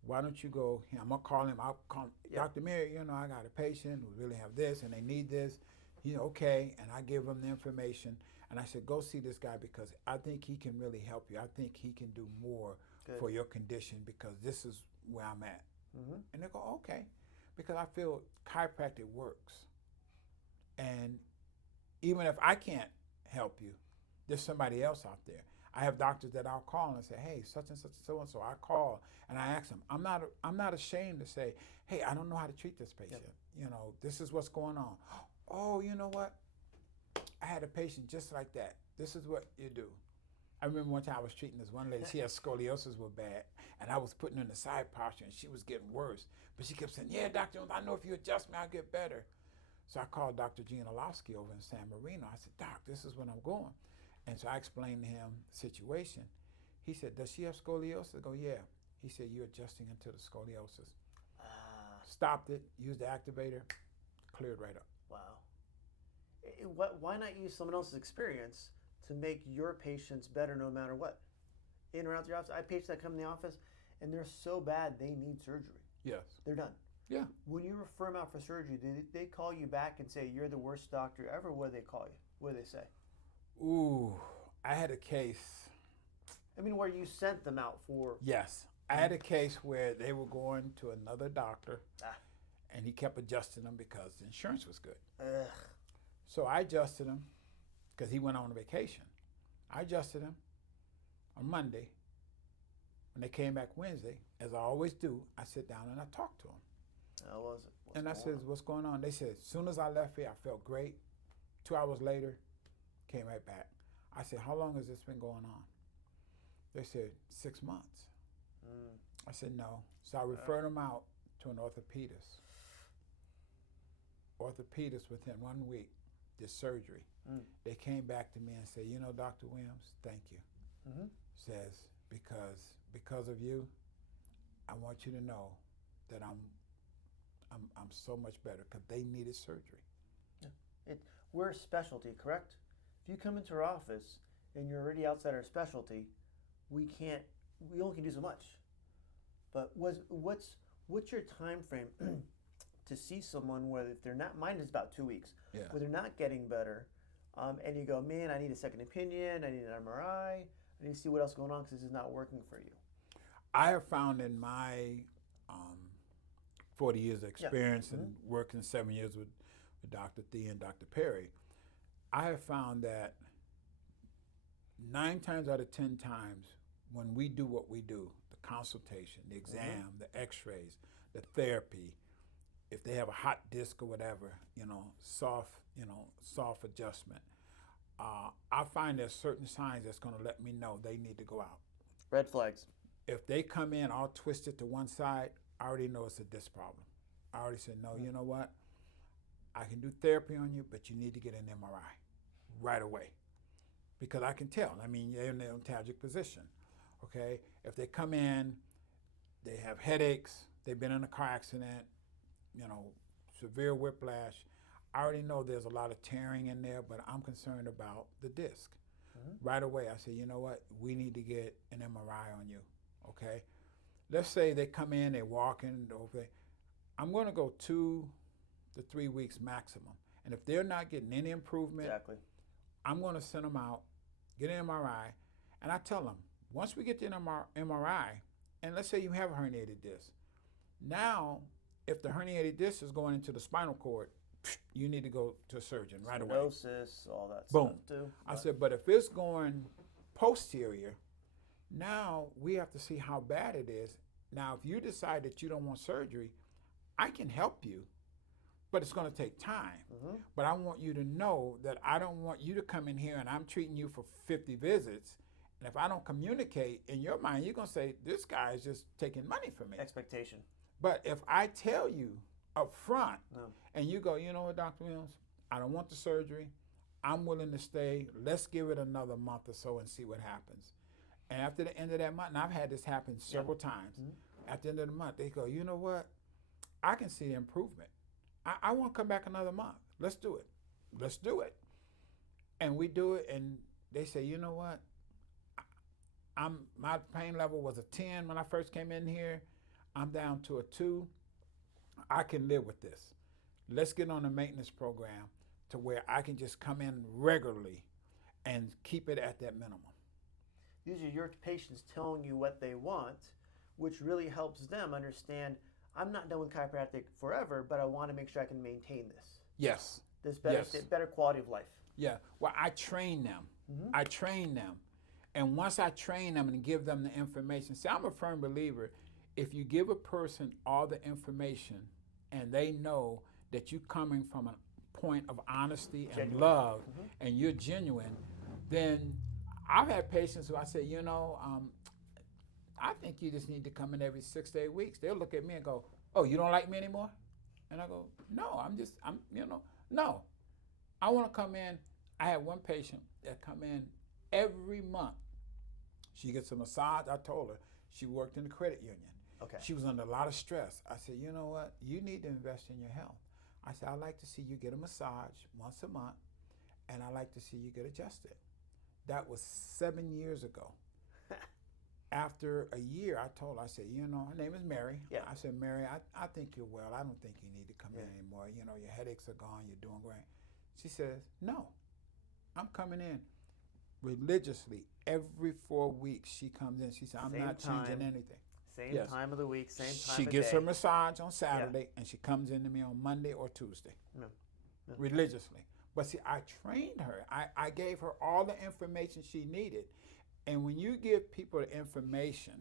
Why don't you go, I'm gonna call him, I'll call Dr. Meyer, I got a patient who really have this and they need this. Okay, and I give him the information. And I said, go see this guy because I think he can really help you. I think he can do more for your condition because this is where I'm at. Mm-hmm. And they go, okay. Because I feel chiropractic works. And even if I can't help you, there's somebody else out there. I have doctors that I'll call and say, hey, such and such and so and so. I call and I ask them. I'm not ashamed to say, hey, I don't know how to treat this patient. Yep. This is what's going on. Oh, you know what? I had a patient just like that. This is what you do. I remember one time I was treating this one lady. She had scoliosis was bad, and I was putting her in the side posture, and she was getting worse. But she kept saying, yeah, doctor, I know if you adjust me, I'll get better. So I called Dr. Gene Olofsky over in San Marino. I said, Doc, this is when I'm going. And so I explained to him the situation. He said, does she have scoliosis? I go, yeah. He said, you're adjusting into the scoliosis. Stopped it, used the activator, cleared right up. Wow. Why not use someone else's experience to make your patients better no matter what? In or out your office, I have patients that come in the office and they're so bad they need surgery. Yes. They're done. Yeah. When you refer them out for surgery, do they call you back and say, you're the worst doctor ever? What do they call you? What do they say? Ooh, I had a case. Where you sent them out for... Yes. I had a case where they were going to another doctor and he kept adjusting them because the insurance was good. Ugh. So I adjusted him because he went on vacation. I adjusted him on Monday. When they came back Wednesday, as I always do, I sit down and I talk to them. How was it? And I said, what's going on? They said, as soon as I left here, I felt great. 2 hours later, came right back. I said, how long has this been going on? They said, 6 months. I said, no. So I referred them out to an orthopedist. Orthopedist within 1 week this surgery. They came back to me and said, you know, Dr. Williams, thank you. Says, because of you, I want you to know that I'm so much better, because they needed surgery. We're a specialty, correct? If you come into our office and you're already outside our specialty, we only can do so much. But what's your time frame to see someone where if they're not, mine is about 2 weeks, where they're not getting better, and you go, man, I need a second opinion, I need an MRI, I need to see what else is going on because this is not working for you. I have found in my 40 years of experience and working 7 years with Dr. Thea and Dr. Perry, I have found that 9 times out of 10 times when we do what we do, the consultation, the exam, the x-rays, the therapy, if they have a hot disc or whatever, soft adjustment, I find there's certain signs that's going to let me know they need to go out. Red flags. If they come in all twisted to one side, I already know it's a disc problem. I already said, no, you know what? I can do therapy on you, but you need to get an MRI right away. Because I can tell. I mean, you're in the antalgic position, okay? If they come in, they have headaches, they've been in a car accident, severe whiplash, I already know there's a lot of tearing in there, but I'm concerned about the disc. Right away, I say, you know what? We need to get an MRI on you, okay? Let's say they come in, they walk in, okay. I'm going to go 2 to 3 weeks maximum. And if they're not getting any improvement, I'm going to send them out, get an MRI, and I tell them, once we get the MRI, and let's say you have a herniated disc, now, if the herniated disc is going into the spinal cord, you need to go to a surgeon right away. Stenosis, all that Boom. stuff too. I said, but if it's going posterior, now we have to see how bad it is. Now, if you decide that you don't want surgery, I can help you, but it's going to take time. But I want you to know that I don't want you to come in here and I'm treating you for 50 visits. And if I don't communicate, in your mind, you're going to say, this guy is just taking money from me. Expectation. But if I tell you up front and you go, you know what, Dr. Williams, I don't want the surgery. I'm willing to stay. Let's give it another month or so and see what happens. And after the end of that month, and I've had this happen several times, at the end of the month, they go, you know what? I can see improvement. I want to come back another month. Let's do it. Let's do it. And we do it, and they say, you know what? My pain level was a 10 when I first came in here. I'm down to a 2. I can live with this. Let's get on a maintenance program to where I can just come in regularly and keep it at that minimum. These are your patients telling you what they want, which really helps them understand, I'm not done with chiropractic forever, but I want to make sure I can maintain this. Yes. This better quality of life. Yeah. Well, I train them. I train them. And once I train them and give them the information, see, I'm a firm believer, if you give a person all the information and they know that you're coming from a point of honesty and love and you're genuine, then I've had patients who I say, I think you just need to come in every 6 to 8 weeks. They'll look at me and go, oh, you don't like me anymore? And I go, no, no. I want to come in. I had one patient that come in every month. She gets a massage. I told her she worked in the credit union. Okay. She was under a lot of stress. I said, you know what? You need to invest in your health. I said, I'd like to see you get a massage once a month, and I'd like to see you get adjusted. That was 7 years ago. After a year, I told her, I said, her name is Mary. Yeah. I said, Mary, I think you're well. I don't think you need to come in anymore. Your headaches are gone. You're doing great. She says, no, I'm coming in religiously. Every 4 weeks she comes in. She said, I'm not changing anything. Same time of the week, same time of She day. gets her massage on Saturday, and she comes into me on Monday or Tuesday, religiously. But see, I trained her. I gave her all the information she needed. And when you give people the information,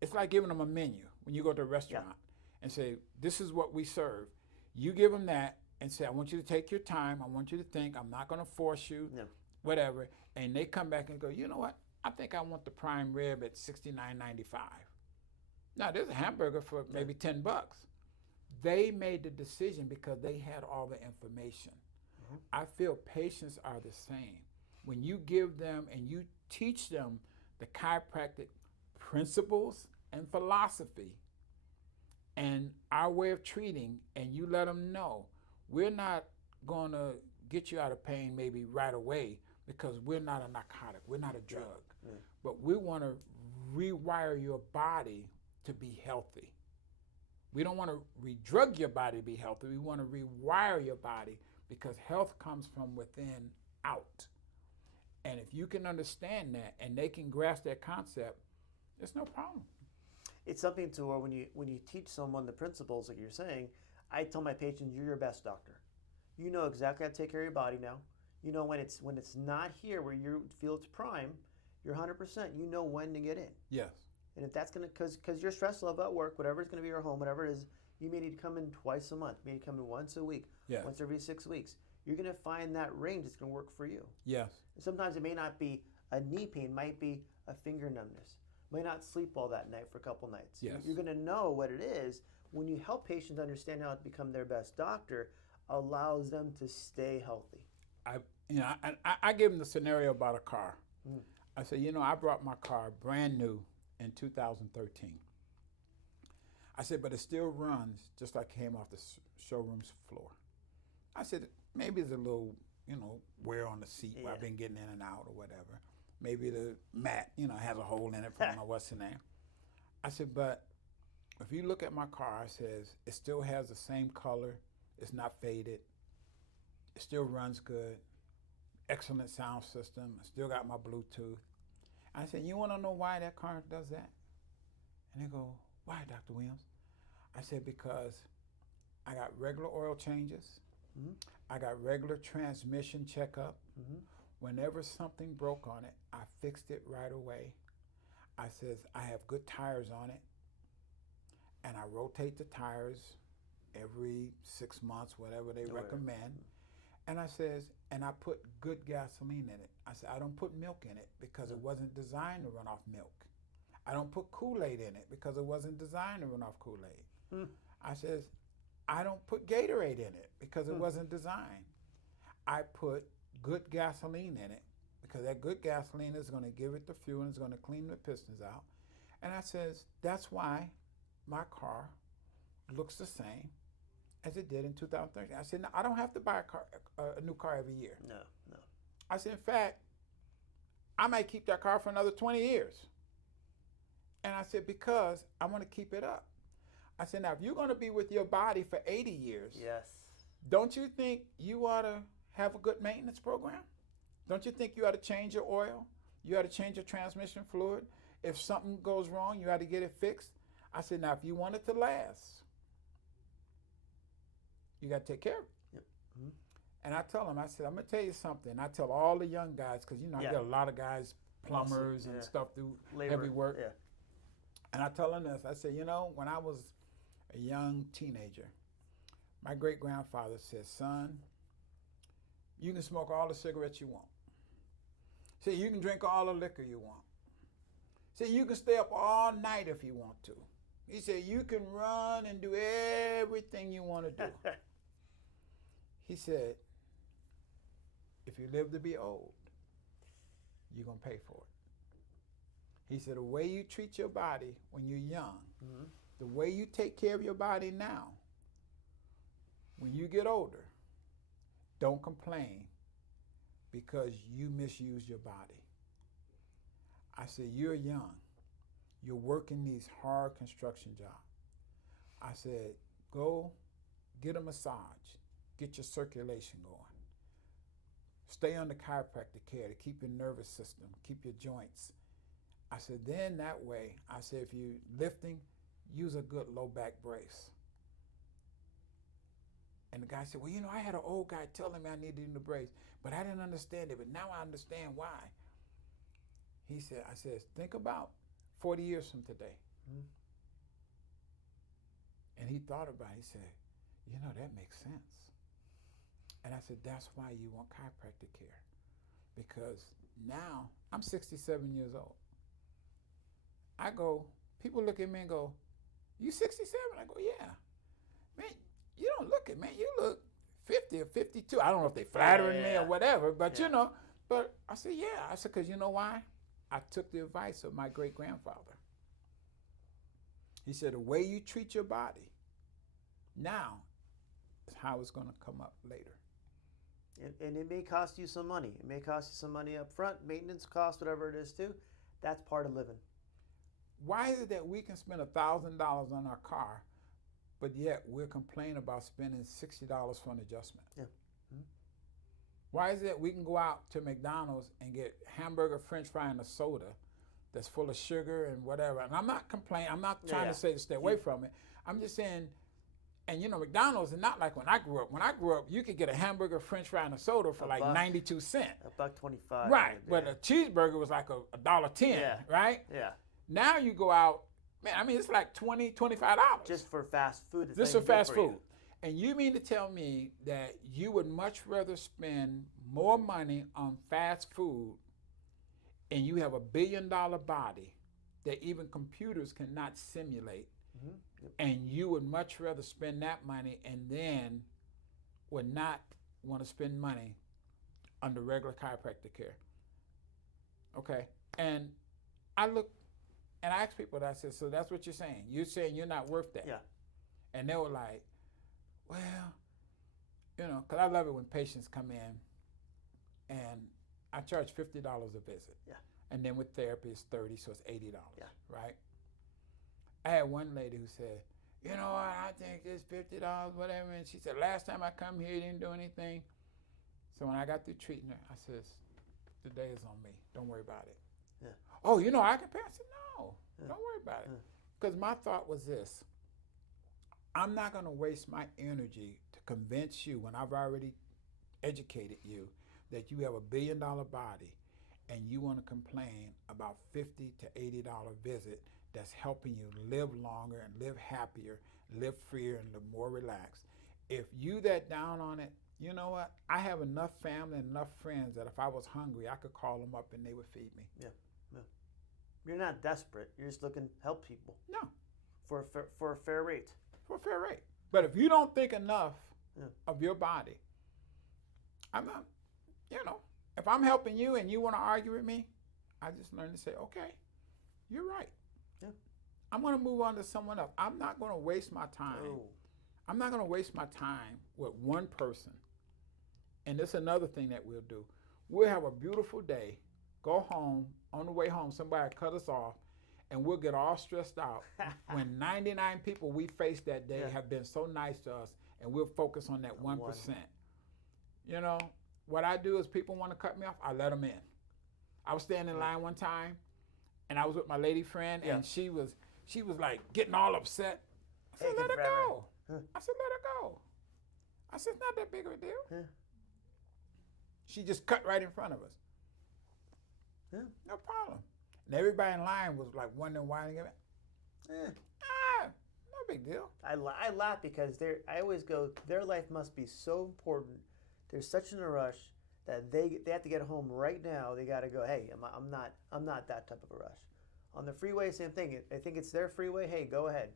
it's like giving them a menu when you go to a restaurant and say, this is what we serve. You give them that and say, I want you to take your time. I want you to think. I'm not going to force you, whatever. And they come back and go, you know what? I think I want the prime rib at $69.95. Now, there's a hamburger for maybe $10. they made the decision because they had all the information. Mhm. I feel patients are the same. When you give them and you teach them the chiropractic principles and philosophy and our way of treating, and you let them know we're not going to get you out of pain maybe right away because we're not a narcotic, we're not a drug, Yeah. but we want to rewire your body to be healthy. We don't want to re-drug your body to be healthy. We want to rewire your body because health comes from within out. And if you can understand that and they can grasp that concept, there's no problem. It's something to where when you teach someone the principles like you're saying, I tell my patients, you're your best doctor. You know exactly how to take care of your body now. You know when it's not here where you feel it's prime, you're 100%. You know when to get in. Yes. And if that's gonna, cause your stress level at work, whatever it's gonna be, your home, whatever it is, you may need to come in twice a month, maybe come in once a week, Yes. once every 6 weeks. You're gonna find that range that's gonna work for you. Yes. And sometimes it may not be a knee pain, it might be a finger numbness. Might not sleep well that night for a couple nights. Yes. You're gonna know what it is. When you help patients understand how to become their best doctor, allows them to stay healthy. I give them the scenario about a car. Mm. I said, I brought my car brand new in 2013. I said, but it still runs just like it came off the showroom's floor. I said, maybe there's a little, wear on the seat where I've been getting in and out or whatever. Maybe the mat, has a hole in it from what's the name. I said, but if you look at my car, it says it still has the same color. It's not faded. It still runs good. Excellent sound system. I still got my Bluetooth. I said, you want to know why that car does that? And they go, why, Dr. Williams? I said, because I got regular oil changes. Mm-hmm. I got regular transmission checkup. Mm-hmm. Whenever something broke on it, I fixed it right away. I says, I have good tires on it. And I rotate the tires every 6 months, whatever they recommend. And I says, and I put good gasoline in it. I said, I don't put milk in it because it wasn't designed to run off milk. I don't put Kool-Aid in it because it wasn't designed to run off Kool-Aid. I says, I don't put Gatorade in it because it wasn't designed. I put good gasoline in it because that good gasoline is going to give it the fuel and it's going to clean the pistons out. And I says, that's why my car looks the same as it did in 2013. I said, no, I don't have to buy a new car every year. No. I said, in fact, I might keep that car for another 20 years. And I said, because I want to keep it up. I said, now, if you're going to be with your body for 80 years, Yes. don't you think you ought to have a good maintenance program? Don't you think you ought to change your oil? You ought to change your transmission fluid? If something goes wrong, you ought to get it fixed? I said, now, if you want it to last, you got to take care of it. Yep. Mm-hmm. And I tell them, I said, I'm going to tell you something. I tell all the young guys, because, I get a lot of guys, plumbers and stuff do heavy work. Yeah. And I tell them this. I said, when I was a young teenager, my great-grandfather said, son, you can smoke all the cigarettes you want. Say, you can drink all the liquor you want. Say, you can stay up all night if you want to. He said, you can run and do everything you want to do. He said, if you live to be old, you're going to pay for it. He said, the way you treat your body when you're young, the way you take care of your body now, when you get older, don't complain because you misuse your body. I said, you're young. You're working these hard construction jobs. I said, go get a massage. Get your circulation going. Stay under chiropractic care to keep your nervous system, keep your joints. I said, then that way, I said, if you're lifting, use a good low back brace. And the guy said, well, I had an old guy telling me I needed a brace, but I didn't understand it, but now I understand why. He said, I said, think about 40 years from today. And he thought about it. He said, that makes sense. And I said, that's why you want chiropractic care. Because now, I'm 67 years old. I go, people look at me and go, you 67? I go, yeah. Man, 50 or 52. I don't know if they flattering me or whatever, but Yeah. you know. But I said, yeah. I said, because you know why? I took the advice of my great-grandfather. He said, the way you treat your body now is how it's going to come up later. And it may cost you some money. It may cost you some money up front, maintenance costs, whatever it is too. That's part of living. Why is it that we can spend $1,000 on our car, but yet we're complaining about spending $60 for an adjustment? Yeah. Mm-hmm. Why is it that we can go out to McDonald's and get hamburger, french fry, and a soda that's full of sugar and whatever? And I'm not complaining. I'm not trying to say to stay away from it. I'm just saying, and you know, McDonald's is not like when I grew up. When I grew up, you could get a hamburger, french fry, and a soda for like 92 cents. $1.25. Right, but a cheeseburger was like a $1.10, right? Yeah. Now you go out, man, I mean, it's like $20, $25. Just for fast food. Just for fast food. And you mean to tell me that you would much rather spend more money on fast food and you have $1 billion body that even computers cannot simulate, and you would much rather spend that money and then would not want to spend money on the regular chiropractic care? Okay? And I look, and I ask people that, I said, so that's what you're saying? You're saying you're not worth that? Yeah. And they were like, well, you know, because I love it when patients come in and I charge $50 a visit. Yeah. And then with therapy it's $30, so it's $80, right? I had one lady who said, you know what, I think it's $50, whatever. And she said, last time I come here, you didn't do anything. So when I got through treating her, I said, the day is on me. Don't worry about it. Yeah. Oh, you know, I can pay. I said, no, don't worry about it. Because my thought was this. I'm not going to waste my energy to convince you when I've already educated you that you have $1 billion body and you want to complain about $50 to $80 visit that's helping you live longer and live happier, live freer and live more relaxed. If you that down on it, you know what? I have enough family and enough friends that if I was hungry, I could call them up and they would feed me. Yeah. You're not desperate. You're just looking to help people. No. For a fair rate. For a fair rate. But if you don't think enough of your body, I'm not, you know, if I'm helping you and you want to argue with me, I just learn to say, okay, you're right. Yeah. I'm going to move on to someone else. I'm not going to waste my time. Oh. I'm not going to waste my time with one person. And this is another thing that we'll do. We'll have a beautiful day, go home, on the way home, somebody cut us off, and we'll get all stressed out when 99 people we faced that day have been so nice to us, and we'll focus on that 1%. You know, what I do is people want to cut me off, I let them in. I was standing in line one time, and I was with my lady friend, and she was like getting all upset. I said, let her go. I said, let her go. I said, it's not that big of a deal. She just cut right in front of us. No problem. And everybody in line was like wondering why they get it. No big deal. I laugh because I always go, their life must be so important. They're such in a rush that they have to get home right now. They got to go, hey, I'm not that type of a rush. On the freeway, same thing. I think it's their freeway. Hey, go ahead.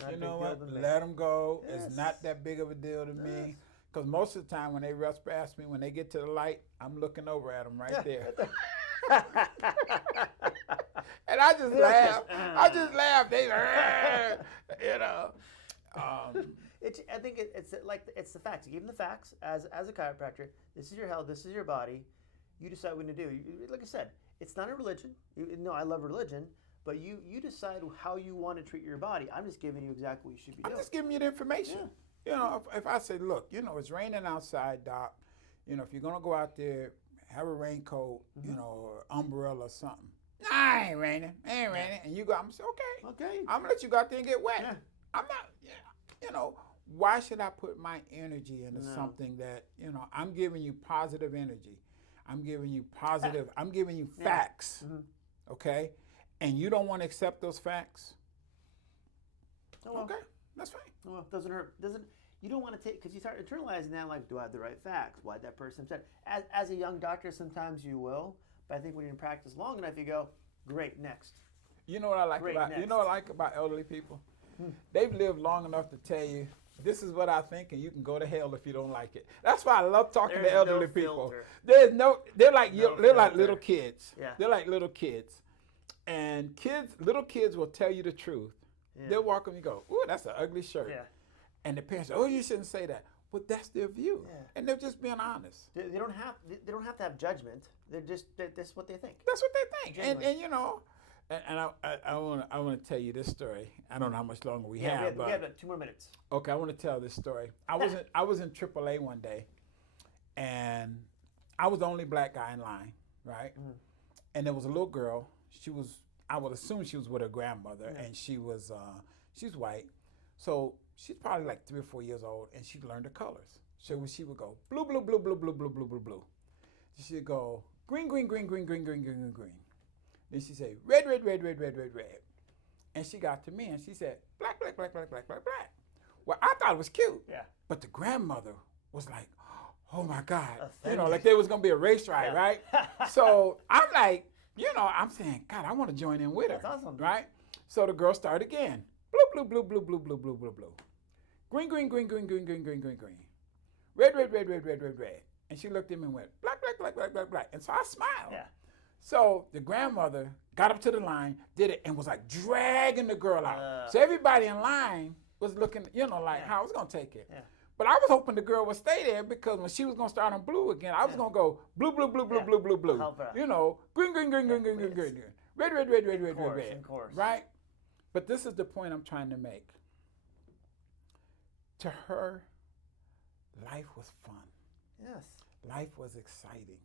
Not you know what? Let them go. Yes. It's not that big of a deal to me. Because most of the time when they rush past me, when they get to the light, I'm looking over at them right there. And I just laugh. I just laugh. They, you know. I think it's the facts. You give them the facts as a chiropractor. This is your health. This is your body. You decide what to do. Like I said, it's not a religion. I love religion. But you decide how you want to treat your body. I'm just giving you exactly what you should be doing. I'm just giving you the information. You know, if I say, look, you know, it's raining outside, Doc. You know, if you're going to go out there, have a raincoat, you know, or umbrella or something. Nah, it ain't raining. It ain't raining. And you go, I'm going to say, okay. I'm going to let you go out there and get wet. Yeah. I'm not, you know, why should I put my energy into something that, you know, I'm giving you positive energy. I'm giving you positive, I'm giving you facts, okay? And you don't want to accept those facts? Oh, well. Okay, that's fine. Oh, well, doesn't hurt. You don't want to take, because you start internalizing that, like, do I have the right facts? Why that person said? As a young doctor, sometimes you will, but I think when you're in practice long enough, you go, great, next. You know what I like about elderly people? They've lived long enough to tell you this is what I think, and you can go to hell if you don't like it. That's why I love talking There's to elderly no people. filter. They're like No they're like filter. little kids. Yeah. They're like little kids, and little kids will tell you the truth. Yeah. They'll walk up and go, "Ooh, that's an ugly shirt," Yeah. and the parents, "Oh, you shouldn't say that." But that's their view, Yeah. and they're just being honest. They don't have to have judgment. That's what they think. That's what they think, Genuine. and you know, and I want to tell you this story. I don't know how much longer we Yeah, have, we but have about 2 more minutes. okay, I want to tell this story. I was in AAA one day, and I was the only black guy in line, right? Mm. And there was a little girl. I would assume she was with her grandmother, Yeah. and she's white, so she's probably like 3 or 4 years old, and she learned the colors. So she would go blue, blue, blue, blue, blue, blue, blue, blue, blue. She'd go green, green, green, green, green, green, green, green, green. Then she'd say red, red, red, red, red, red, red. And she got to me and she said black, black, black, black, black, black, black. Well, I thought it was cute. Yeah. But the grandmother was like, oh my God. You Offended. know, like there was gonna be a race ride, Yeah. right? So I'm like, you know, I'm saying, God, I want to join in with her. That's awesome. Right? So the girl started again. Blue, blue, blue, blue, blue, blue, blue, blue, blue. Green, green, green, green, green, green, green, green, green. Red, red, red, red, red, red, red. And she looked at me and went, black, black, black, black, black, black. And so I smiled. Yeah. So the grandmother got up to the line, did it, and was like dragging the girl out. So everybody in line was looking, you know, like how I was gonna take it. Yeah. But I was hoping the girl would stay there because when she was gonna start on blue again, I was gonna go blue, blue, blue, blue, Yeah. blue, blue, blue. Help her. You know, green, green, green, green, green, green, green, green. Red, red, red, red, red, red, red. Of course. Right? But this is the point I'm trying to make. To her, life was fun. Yes. Life was exciting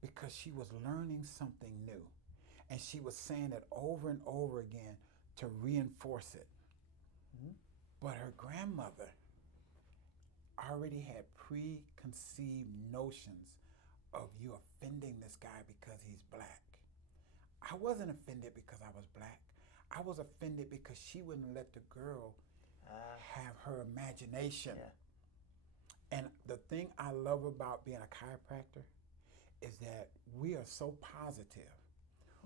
because she was learning something new. And she was saying it over and over again to reinforce it. Mm-hmm. But her grandmother already had preconceived notions of you offending this guy because he's black. I wasn't offended because I was black. I was offended because she wouldn't let the girl have her imagination. Yeah. And the thing I love about being a chiropractor is that we are so positive.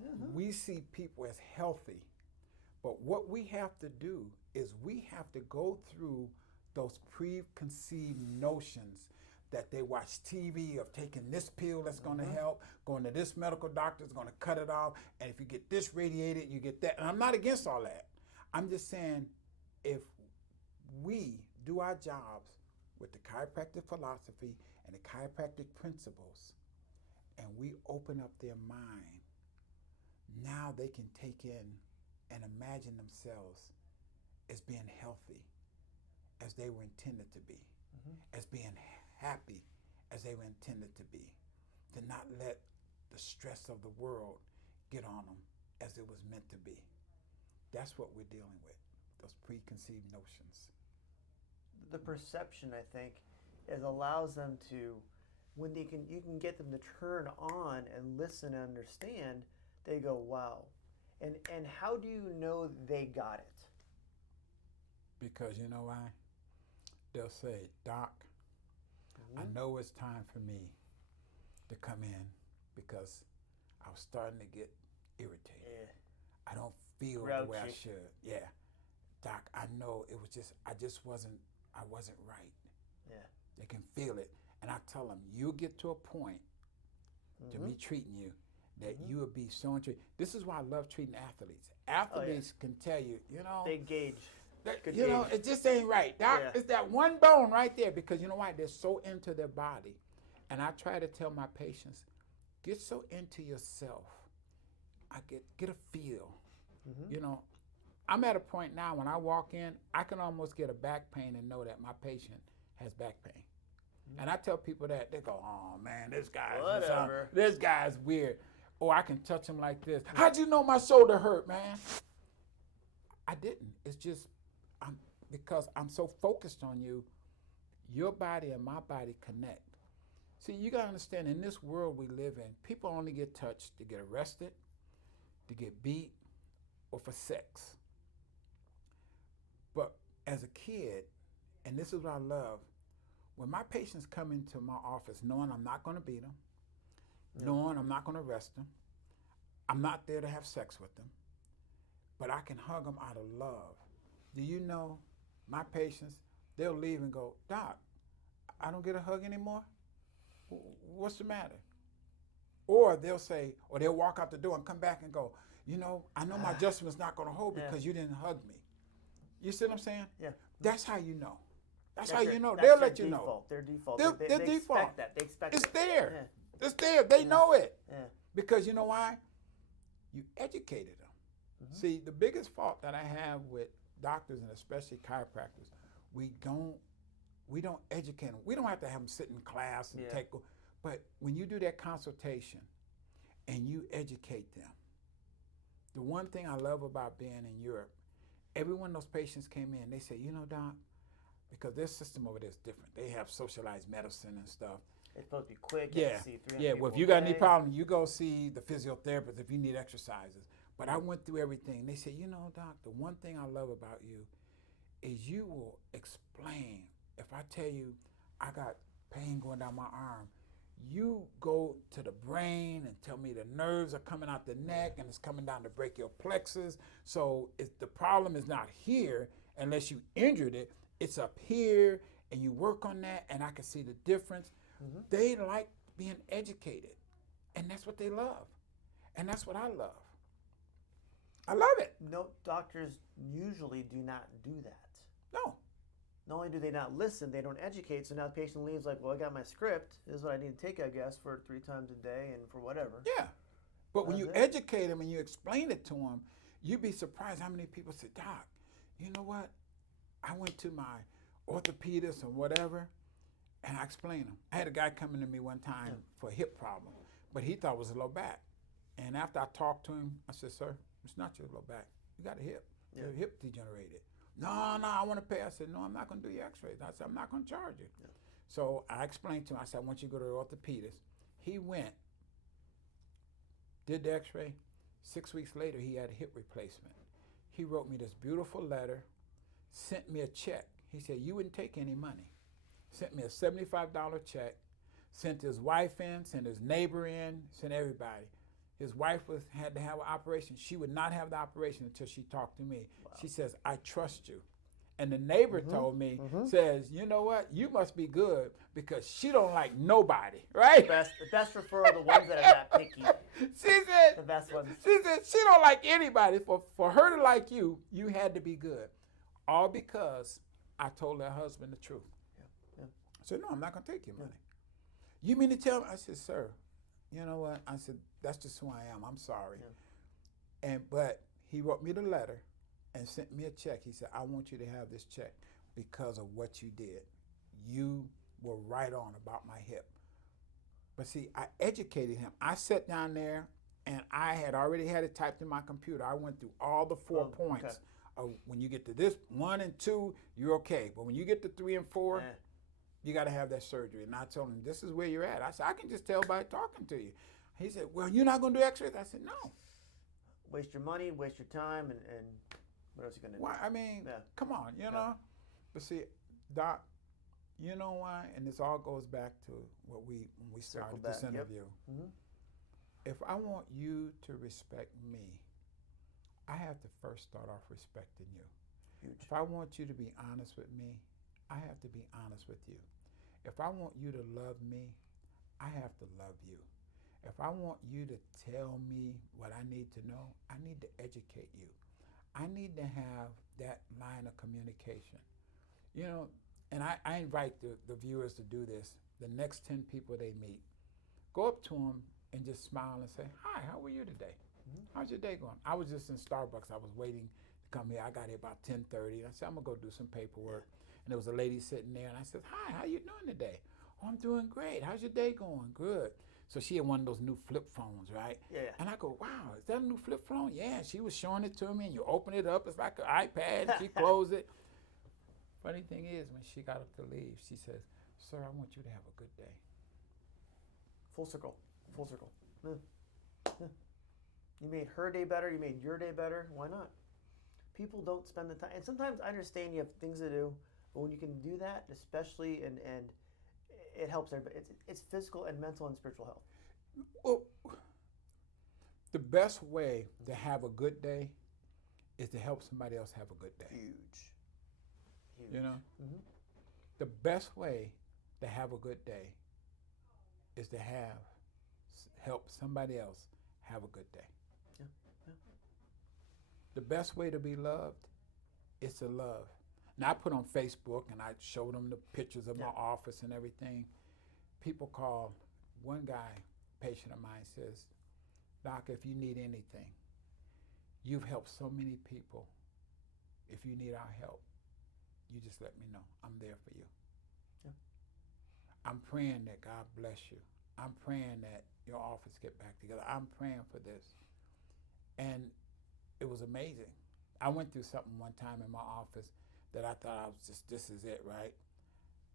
Mm-hmm. We see people as healthy. But what we have to do is we have to go through those preconceived notions that they watch TV of taking this pill that's going to help, going to this medical doctor is going to cut it off, and if you get this radiated, you get that. And I'm not against all that. I'm just saying if we do our jobs with the chiropractic philosophy and the chiropractic principles, and we open up their mind, now they can take in and imagine themselves as being healthy, as they were intended to be, as being happy as they were intended to be, to not let the stress of the world get on them as it was meant to be. That's what we're dealing with, those preconceived notions. The perception, I think, allows them to, when you can get them to turn on and listen and understand, they go, wow. And how do you know they got it? Because you know why? They'll say, Doc, I know it's time for me to come in because I was starting to get irritated. Yeah. I don't feel Grouchy. the way I should. Yeah. Doc, I know it was I wasn't right. Yeah. They can feel it. And I tell them, you'll get to a point to me treating you that you will be so intrigued. This is why I love treating athletes. Athletes can tell you, you know. They gauge. Good You know, gauge. it just ain't right. Doc, Yeah. it's that one bone right there because you know why? They're so into their body. And I try to tell my patients, get so into yourself. I get a feel. You know, I'm at a point now when I walk in, I can almost get a back pain and know that my patient has back pain. And I tell people that, they go, oh man, this guy's weird. Or I can touch him like this. How'd you know my shoulder hurt, man? I didn't. It's just because I'm so focused on you, your body and my body connect. See, you gotta understand, in this world we live in, people only get touched to get arrested, to get beat, or for sex. But as a kid, and this is what I love, when my patients come into my office knowing I'm not gonna beat them, knowing I'm not gonna arrest them, I'm not there to have sex with them, but I can hug them out of love. Do you know my patients, they'll leave and go, Doc, I don't get a hug anymore. What's the matter? Or they'll say, or they'll walk out the door and come back and go, you know, I know my adjustment's not going to hold because you didn't hug me. You see what I'm saying? Yeah. That's how you know. That's how you know. That's They'll their let you know. Their default. Their They default. expect that. They expect It's it. there. Yeah. It's there. They know it. Yeah. Because you know why? You educated them. Mm-hmm. See, the biggest fault that I have with doctors and especially chiropractors, we don't educate them. We don't have to have them sit in class and but when you do that consultation and you educate them, the one thing I love about being in Europe, every one of those patients came in, they say, you know, Doc, because their system over there is different. They have socialized medicine and stuff. It's supposed to be quick. Yeah, See well, if you got any problem, you go see the physiotherapist if you need exercises. But I went through everything. They said, you know, Doc, the one thing I love about you is you will explain. If I tell you I got pain going down my arm, you go to the brain and tell me the nerves are coming out the neck and it's coming down the brachial plexus. So the problem is not here unless you injured it. It's up here and you work on that and I can see the difference. Mm-hmm. They like being educated and that's what they love. And that's what I love. I love it. No, doctors usually do not do that. No. Not only do they not listen, they don't educate. So now the patient leaves like, well, I got my script. This is what I need to take, I guess, for 3 times a day and for whatever. Yeah. But when you educate them and you explain it to them, you'd be surprised how many people say, Doc, you know what? I went to my orthopedist or whatever, and I explained them. I had a guy coming to me one time for a hip problem, but he thought it was a low back. And after I talked to him, I said, sir, it's not your low back. You got a hip. Your hip degenerated. No, I want to pay. I said, no, I'm not going to do your x-rays. I said, I'm not going to charge you. Yeah. So I explained to him, I said, I want you to go to the orthopedist. He went, did the x-ray. 6 weeks later, he had a hip replacement. He wrote me this beautiful letter, sent me a check. He said, you wouldn't take any money. Sent me a $75 check, sent his wife in, sent his neighbor in, sent everybody. His wife had to have an operation. She would not have the operation until she talked to me. Wow. She says, I trust you. And the neighbor told me, says, you know what? You must be good because she don't like nobody, right? The best referral, the ones that are not picky. She said, the best ones. She said, she don't like anybody. For her to like you, you had to be good. All because I told her husband the truth. Yeah. I said, no, I'm not going to take your money. You mean to tell me? I said, sir, you know what? I said, that's just who I am. I'm sorry. Yeah. But he wrote me the letter and sent me a check. He said, I want you to have this check because of what you did. You were right on about my hip. But see, I educated him. I sat down there and I had already had it typed in my computer. I went through all the 4 points. When you get to this 1 and 2, you're okay. But when you get to 3 and 4, you got to have that surgery. And I told him, this is where you're at. I said, I can just tell by talking to you. He said, well, you're not going to do x-rays? I said, no. Waste your money, waste your time, and what else are you going to do? Why? I mean, come on, you know. But see, Doc, you know why? And this all goes back to when we started this interview. Yep. Mm-hmm. If I want you to respect me, I have to first start off respecting you. Huge. If I want you to be honest with me, I have to be honest with you. If I want you to love me, I have to love you. If I want you to tell me what I need to know, I need to educate you. I need to have that line of communication. You know, and I invite the viewers to do this. The next 10 people they meet, go up to them and just smile and say, hi, how are you today? How's your day going? I was just in Starbucks. I was waiting to come here. I got here about 10:30. I said, I'm going to go do some paperwork. And there was a lady sitting there, and I said, hi, how you doing today? Oh, I'm doing great. How's your day going? Good. So she had one of those new flip phones, right? Yeah. And I go, wow, is that a new flip phone? Yeah, she was showing it to me, and you open it up. It's like an iPad. She closed it. Funny thing is, when she got up to leave, she says, sir, I want you to have a good day. Full circle. Full circle. Yeah. You made her day better. You made your day better. Why not? People don't spend the time. And sometimes I understand you have things to do, but when you can do that, especially, and it helps everybody. It's physical and mental and spiritual health. Well, the best way to have a good day is to help somebody else have a good day. Huge. You know? The best way to have a good day is to help somebody else have a good day. Yeah. Yeah. The best way to be loved is to love. Now, I put on Facebook and I showed them the pictures of my office and everything. People call, one guy, patient of mine, says, Doc, if you need anything, you've helped so many people. If you need our help, you just let me know. I'm there for you. Yeah. I'm praying that God bless you. I'm praying that your office get back together. I'm praying for this. And it was amazing. I went through something one time in my office that I thought I was just, this is it, right?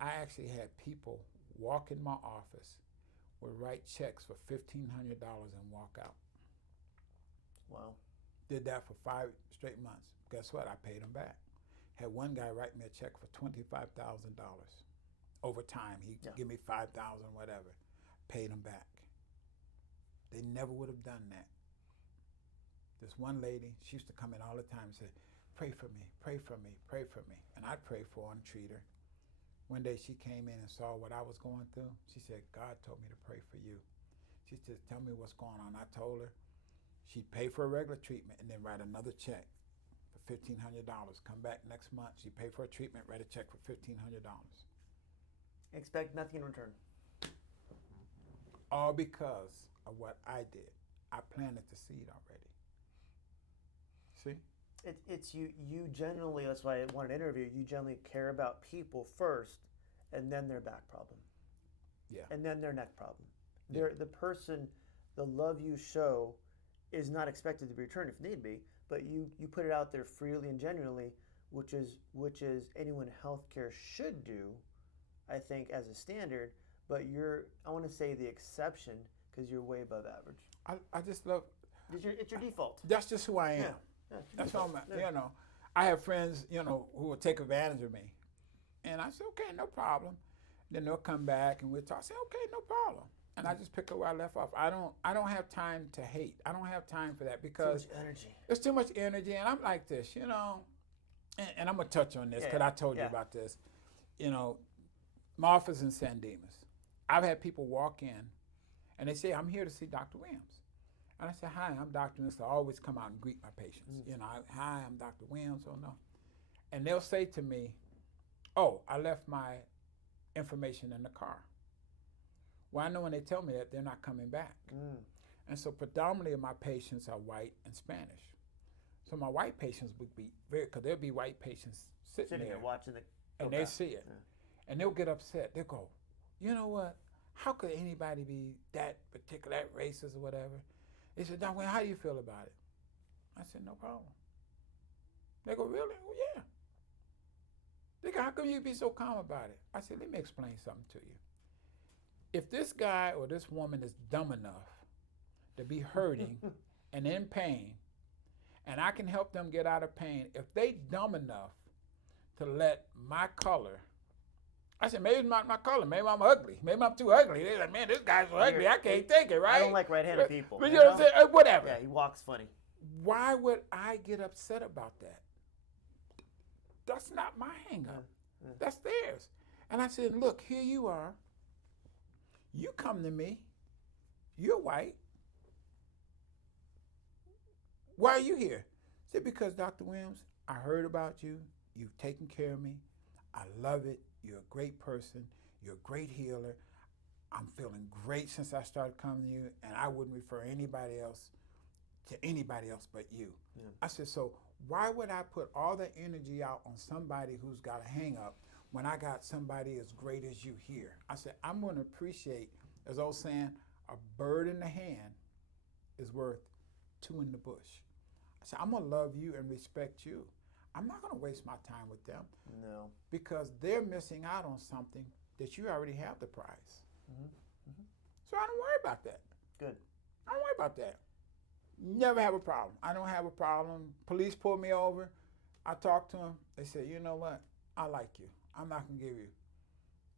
I actually had people walk in my office, would write checks for $1,500 and walk out. Wow. Did that for 5 straight months. Guess what? I paid them back. Had one guy write me a check for $25,000 over time. He give me $5,000, whatever. Paid him back. They never would have done that. This one lady, she used to come in all the time and say, pray for me, pray for me, pray for me. And I'd pray for her and treat her. One day she came in and saw what I was going through. She said, God told me to pray for you. She said, tell me what's going on. I told her she'd pay for a regular treatment and then write another check for $1,500. Come back next month, she'd pay for a treatment, write a check for $1,500. Expect nothing in return. All because of what I did. I planted the seed already. See? It's you generally, that's why I wanted to interview, you generally care about people first and then their back problem. Yeah. And then their neck problem. Yeah. The person, the love you show is not expected to be returned if need be, but you put it out there freely and genuinely, which is anyone in healthcare should do, I think, as a standard, but you're, I want to say the exception because you're way above average. I just love... It's your default. That's just who I am. Yeah, that's all you know. I have friends, you know, who will take advantage of me. And I say, okay, no problem. Then they'll come back and we'll talk. I say, okay, no problem. And I just pick up where I left off. I don't have time to hate. I don't have time for that because too much energy. It's too much energy. And I'm like this, you know. And I'm going to touch on this because I told you about this. You know, my office is in San Dimas. I've had people walk in and they say, I'm here to see Dr. Williams. And I say, hi, I'm Dr. Williams. I always come out and greet my patients. You know, hi, I'm Dr. Williams, or no. And they'll say to me, oh, I left my information in the car. Well, I know when they tell me that, they're not coming back. And so predominantly my patients are white and Spanish. So my white patients would be because there'll be white patients sitting there watching the and they see it. Yeah. And they'll get upset. They'll go, you know what? How could anybody be that particular, that racist or whatever? They said, Dr. Williams, how do you feel about it? I said, no problem. They go, really? Well, yeah. They go, how come you be so calm about it? I said, let me explain something to you. If this guy or this woman is dumb enough to be hurting and in pain, and I can help them get out of pain, if they dumb enough to let my color, I said, maybe it's not my color. Maybe I'm ugly. Maybe I'm too ugly. They're like, man, this guy's so ugly. I can't take it, right? I don't like right-handed people. But you know what I'm saying? Whatever. Yeah, he walks funny. Why would I get upset about that? That's not my hang-up. That's theirs. And I said, look, here you are. You come to me. You're white. Why are you here? I said, because Dr. Williams, I heard about you. You've taken care of me. I love it. You're a great person. You're a great healer. I'm feeling great since I started coming to you, and I wouldn't refer anybody else to anybody else but you. Yeah. I said, so why would I put all the energy out on somebody who's got a hang-up when I got somebody as great as you here? I said, I'm going to appreciate, as I was saying, a bird in the hand is worth two in the bush. I said, I'm going to love you and respect you. I'm not going to waste my time with them. No. Because they're missing out on something that you already have the prize. So I don't worry about that. Good. I don't worry about that. Never have a problem. I don't have a problem. Police pull me over. I talk to them. They say, you know what? I like you. I'm not going to give you.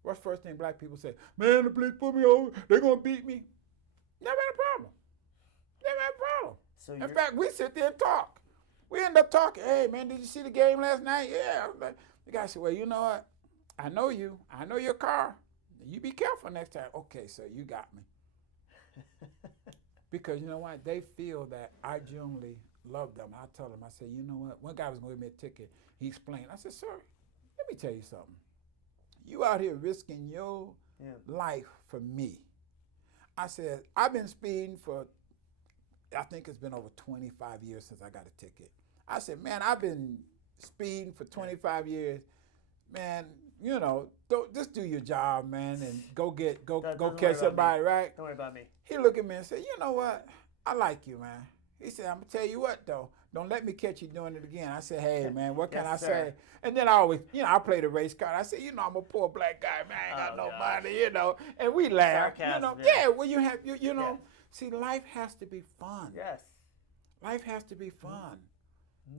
What's the first thing black people say? Man, the police pull me over. They're going to beat me. Never had a problem. Never had a problem. So in fact, we sit there and talk. We end up talking. Hey, man, did you see the game last night? Yeah. The guy said, well, you know what? I know you. I know your car. You be careful next time. Okay, sir, you got me. Because you know what? They feel that I genuinely love them. I tell them, I said, you know what? One guy was going to give me a ticket. He explained. I said, sir, let me tell you something. You out here risking your life for me. I said, I've been speeding for, I think it's been over 25 years since I got a ticket. I said, man, I've been speeding for 25 years. Man, you know, just do your job, man, and go catch somebody, right? Don't worry about me. He looked at me and said, you know what? I like you, man. He said, I'm going to tell you what, though. Don't let me catch you doing it again. I said, hey, man, what can I say? And then I always, I play the race card. I said, I'm a poor black guy, man. I ain't got no money, And we laugh. Sarcasm, well, you have, See, life has to be fun. Yes. Life has to be fun.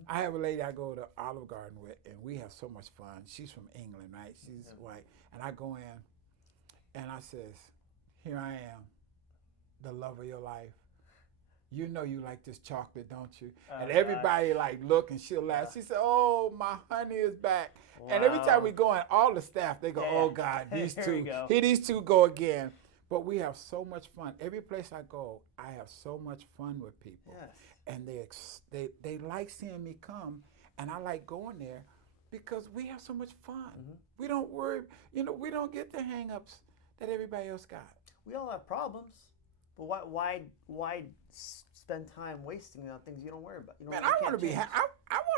I have a lady I go to Olive Garden with, and we have so much fun. She's from England, right? She's white. And I go in, and I says, here I am, the love of your life. You know you like this chocolate, don't you? And everybody look, and she'll laugh. She said, oh, my honey is back. Wow. And every time we go in, all the staff, they go, oh, God, these two. Here these two go again. But we have so much fun. Every place I go, I have so much fun with people. Yes. And they like seeing me come, and I like going there because we have so much fun. We don't worry, we don't get the hang-ups that everybody else got. We all have problems, but why spend time wasting on things you don't worry about? Man, I want to be I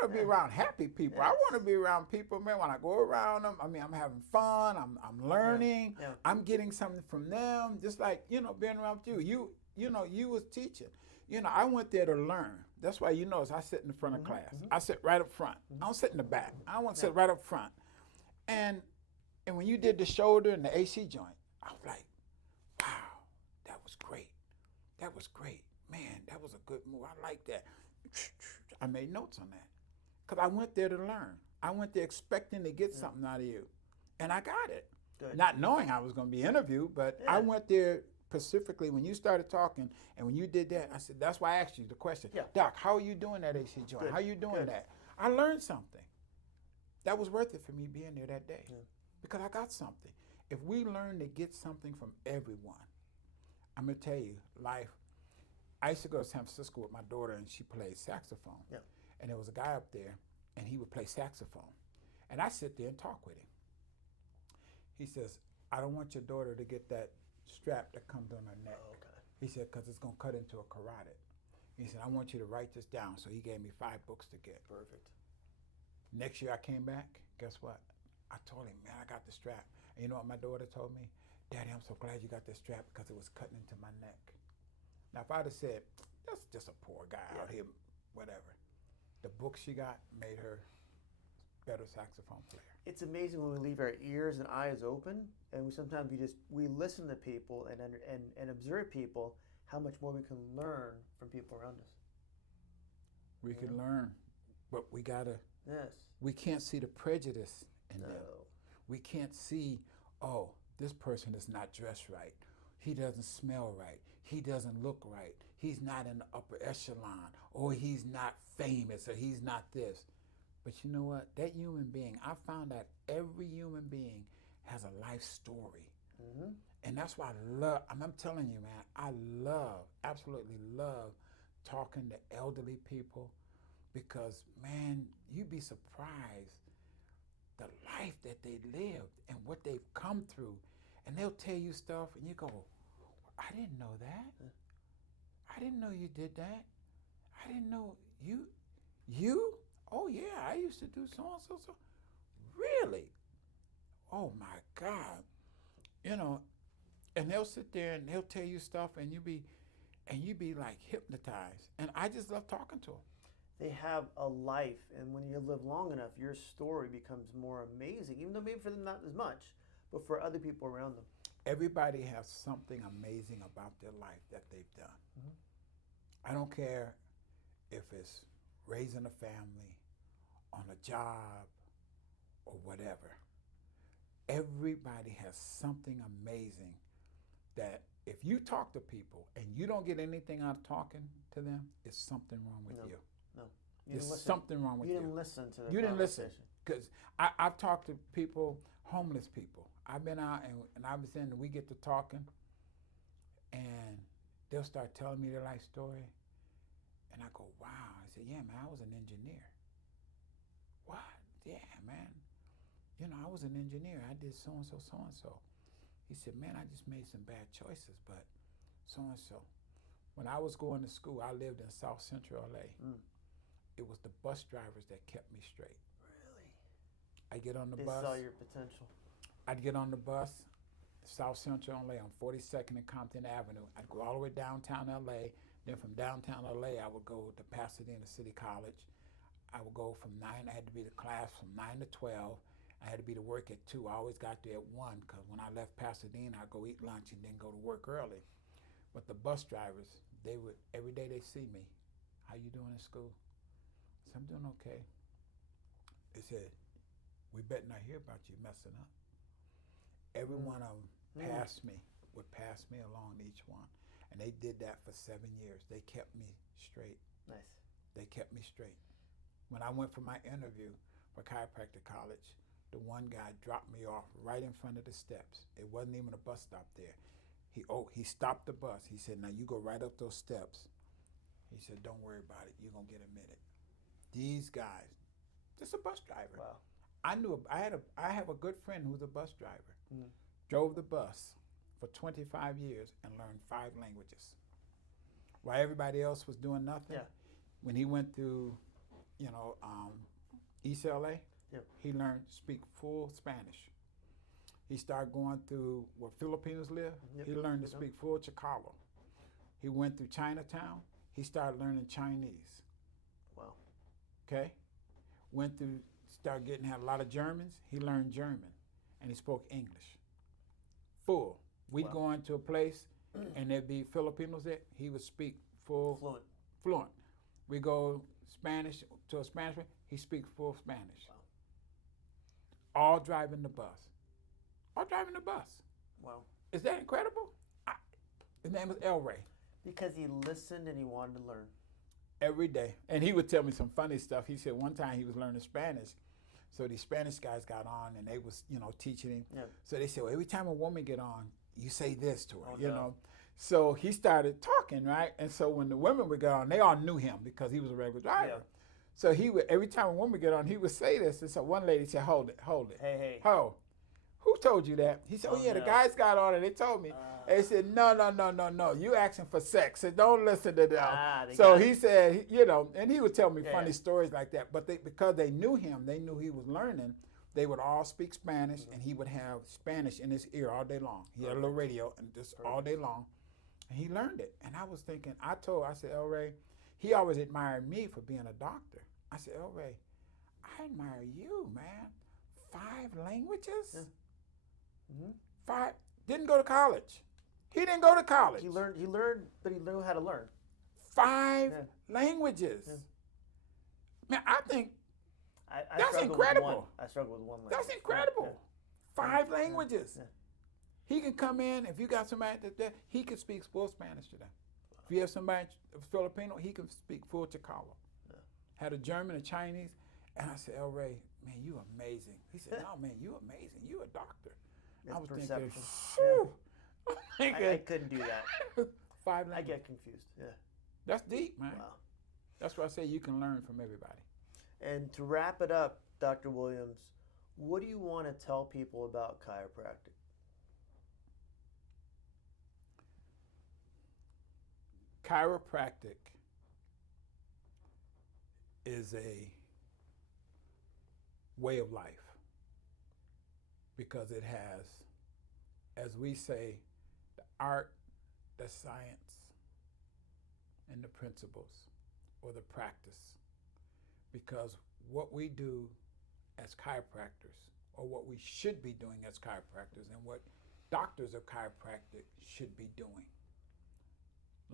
want to be around happy people. Yes. I want to be around people, man. When I go around them, I mean, I'm having fun. I'm learning. Yeah. I'm getting something from them. Just like being around you. You was teaching. I went there to learn. That's why I sit in the front of class. I sit right up front. I don't sit in the back. I want to sit right up front. And when you did the shoulder and the AC joint, I was like, wow, that was great. That was great. Man, that was a good move. I like that. I made notes on that. Because I went there to learn. I went there expecting to get something out of you. And I got it. Good. Not knowing I was going to be interviewed, but I went there specifically when you started talking, and when you did that, I said, that's why I asked you the question. Yeah. Doc, how are you doing that AC joint? Good. How are you doing that? I learned something. That was worth it for me being there that day because I got something. If we learn to get something from everyone, I'm going to tell you, life. I used to go to San Francisco with my daughter, and she played saxophone. Yeah. And there was a guy up there, and he would play saxophone. And I sit there and talk with him. He says, I don't want your daughter to get that strap that comes on her neck. Oh, okay. He said, because it's going to cut into a carotid. He said, I want you to write this down. So he gave me 5 books to get. Perfect. Next year I came back. Guess what? I told him, man, I got the strap. And you know what my daughter told me? Daddy, I'm so glad you got this strap because it was cutting into my neck. Now, if I'd have said, that's just a poor guy out here, whatever. The book she got made her better saxophone player. It's amazing when we leave our ears and eyes open, and sometimes we listen to people and observe people, how much more we can learn from people around us. We can learn, but we gotta. Yes. We can't see the prejudice in them. We can't see, oh, this person is not dressed right. He doesn't smell right. He doesn't look right. He's not in the upper echelon, or he's not famous, or he's not this. But you know what? That human being, I found that every human being has a life story. And that's why I love, I'm telling you, man, I absolutely love talking to elderly people because, man, you'd be surprised the life that they lived and what they've come through. And they'll tell you stuff and you go, I didn't know that. I didn't know you did that. I didn't know you? Oh yeah, I used to do so. Really? Oh my God. And they'll sit there and they'll tell you stuff and you be like hypnotized. And I just love talking to them. They have a life, and when you live long enough, your story becomes more amazing, even though maybe for them not as much, but for other people around them. Everybody has something amazing about their life that they've done. I don't care if it's raising a family, on a job, or whatever. Everybody has something amazing that if you talk to people and you don't get anything out of talking to them, it's something wrong with you. No. There's something wrong with you. You didn't listen to the You didn't listen. Because I've talked to people, homeless people. I've been out and I was in, and we get to talking, and they'll start telling me their life story, and I go, wow. I said, yeah, man, I was an engineer. What? Yeah, man. You know, I was an engineer. I did so-and-so, so-and-so. He said, man, I just made some bad choices, but so-and-so. When I was going to school, I lived in South Central LA. It was the bus drivers that kept me straight. Really? I get on the They bus. saw your potential. I'd get on the bus, South Central LA on 42nd and Compton Avenue. I'd go all the way downtown LA. Then from downtown LA, I would go to Pasadena City College. I would go from 9, I had to be to class from 9 to 12. I had to be to work at 2. I always got there at 1 because when I left Pasadena, I'd go eat lunch and then go to work early. But the bus drivers, they would, every day they see me, how you doing in school? I said, I'm doing okay. They said, we better not hear about you messing up. Every one of them would pass me along each one. And they did that for 7 years. They kept me straight. Nice. They kept me straight. When I went for my interview for chiropractic college, the one guy dropped me off right in front of the steps. It wasn't even a bus stop there. He stopped the bus. He said, now you go right up those steps. He said, don't worry about it. You're going to get admitted. These guys, just a bus driver. Wow. I have a good friend who's a bus driver. Drove the bus for 25 years and learned 5 languages. While everybody else was doing nothing, when he went through, East LA, he learned to speak full Spanish. He started going through where Filipinos live. He learned to speak full Chicano. He went through Chinatown. He started learning Chinese. Wow. Okay? Had a lot of Germans. He learned German, and he spoke English. Full. We'd go into a place, and there'd be Filipinos there. He would speak fluent. We go Spanish to a Spanish man. He speaks full Spanish. Wow. All driving the bus. Wow. Is that incredible? His name was El Ray. Because he listened and he wanted to learn. Every day. And he would tell me some funny stuff. He said one time he was learning Spanish. So these Spanish guys got on and they was, teaching him. Yeah. So they said, well, every time a woman get on, you say this to her, know. So he started talking, right? And so when the women would get on, they all knew him because he was a regular driver. Yeah. So he would, every time a woman would get on, he would say this. And so one lady said, hold it. Hey. Ho, who told you that? He said, the guys got on and they told me. They said, no, you asking for sex. So don't listen to them. So he said, and he would tell me funny stories like that. But because they knew him, they knew he was learning, they would all speak Spanish, and he would have Spanish in his ear all day long. He had a little radio, and just all day long. And he learned it. And I was thinking, I said, El Ray, he always admired me for being a doctor. I said, El Ray, I admire you, man. 5 languages? Yeah. Mm-hmm. 5, didn't go to college. He didn't go to college. He learned, but he knew how to learn. 5 languages. Yeah. Man, I think that's incredible. I struggle with one language. That's incredible. 5 languages. Yeah. He can come in, if you got somebody that he can speak full Spanish to them. If you have somebody Filipino, he can speak full Chicano. Yeah. Had a German, a Chinese, and I said, El Ray, man, you amazing. He said, no, man, you amazing. You a doctor. It's I was perception. Thinking, I couldn't do that. 5 languages. I get confused. Yeah. That's deep, man. Wow. That's why I say you can learn from everybody. And to wrap it up, Dr. Williams, what do you want to tell people about chiropractic? Chiropractic is a way of life because it has, as we say, the art, the science, and the principles or the practice. Because what we do as chiropractors, or what we should be doing as chiropractors, and what doctors of chiropractic should be doing,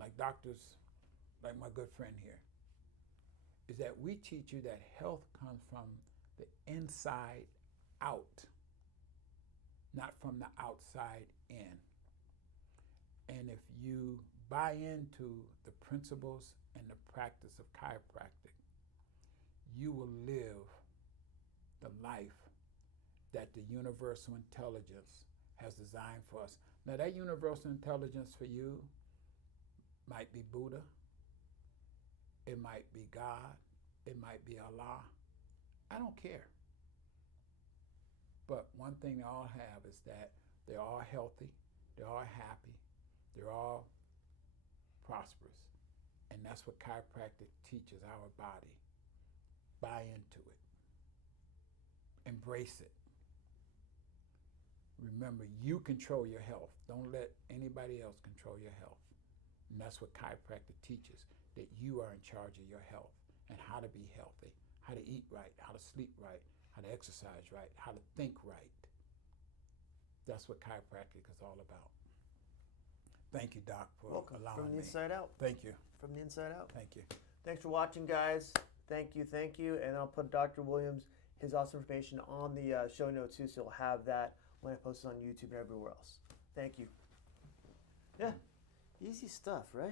like doctors, like my good friend here, is that we teach you that health comes from the inside out, not from the outside in. And if you buy into the principles and the practice of chiropractic, you will live the life that the universal intelligence has designed for us. Now, that universal intelligence for you might be Buddha, it might be God, it might be Allah. I don't care. But one thing they all have is that they're all healthy, they're all happy, they're all prosperous. And that's what chiropractic teaches our body. Buy into it. Embrace it. Remember, you control your health. Don't let anybody else control your health. And that's what chiropractic teaches, that you are in charge of your health and how to be healthy, how to eat right, how to sleep right, how to exercise right, how to think right. That's what chiropractic is all about. Thank you, Doc, for Welcome. allowing From the me. inside out. Thank you. From the inside out. Thank you. Thanks for watching, guys. Thank you. And I'll put Dr. Williams, his awesome information on the show notes too, so you'll have that when I post it on YouTube and everywhere else. Thank you. Yeah, easy stuff, right?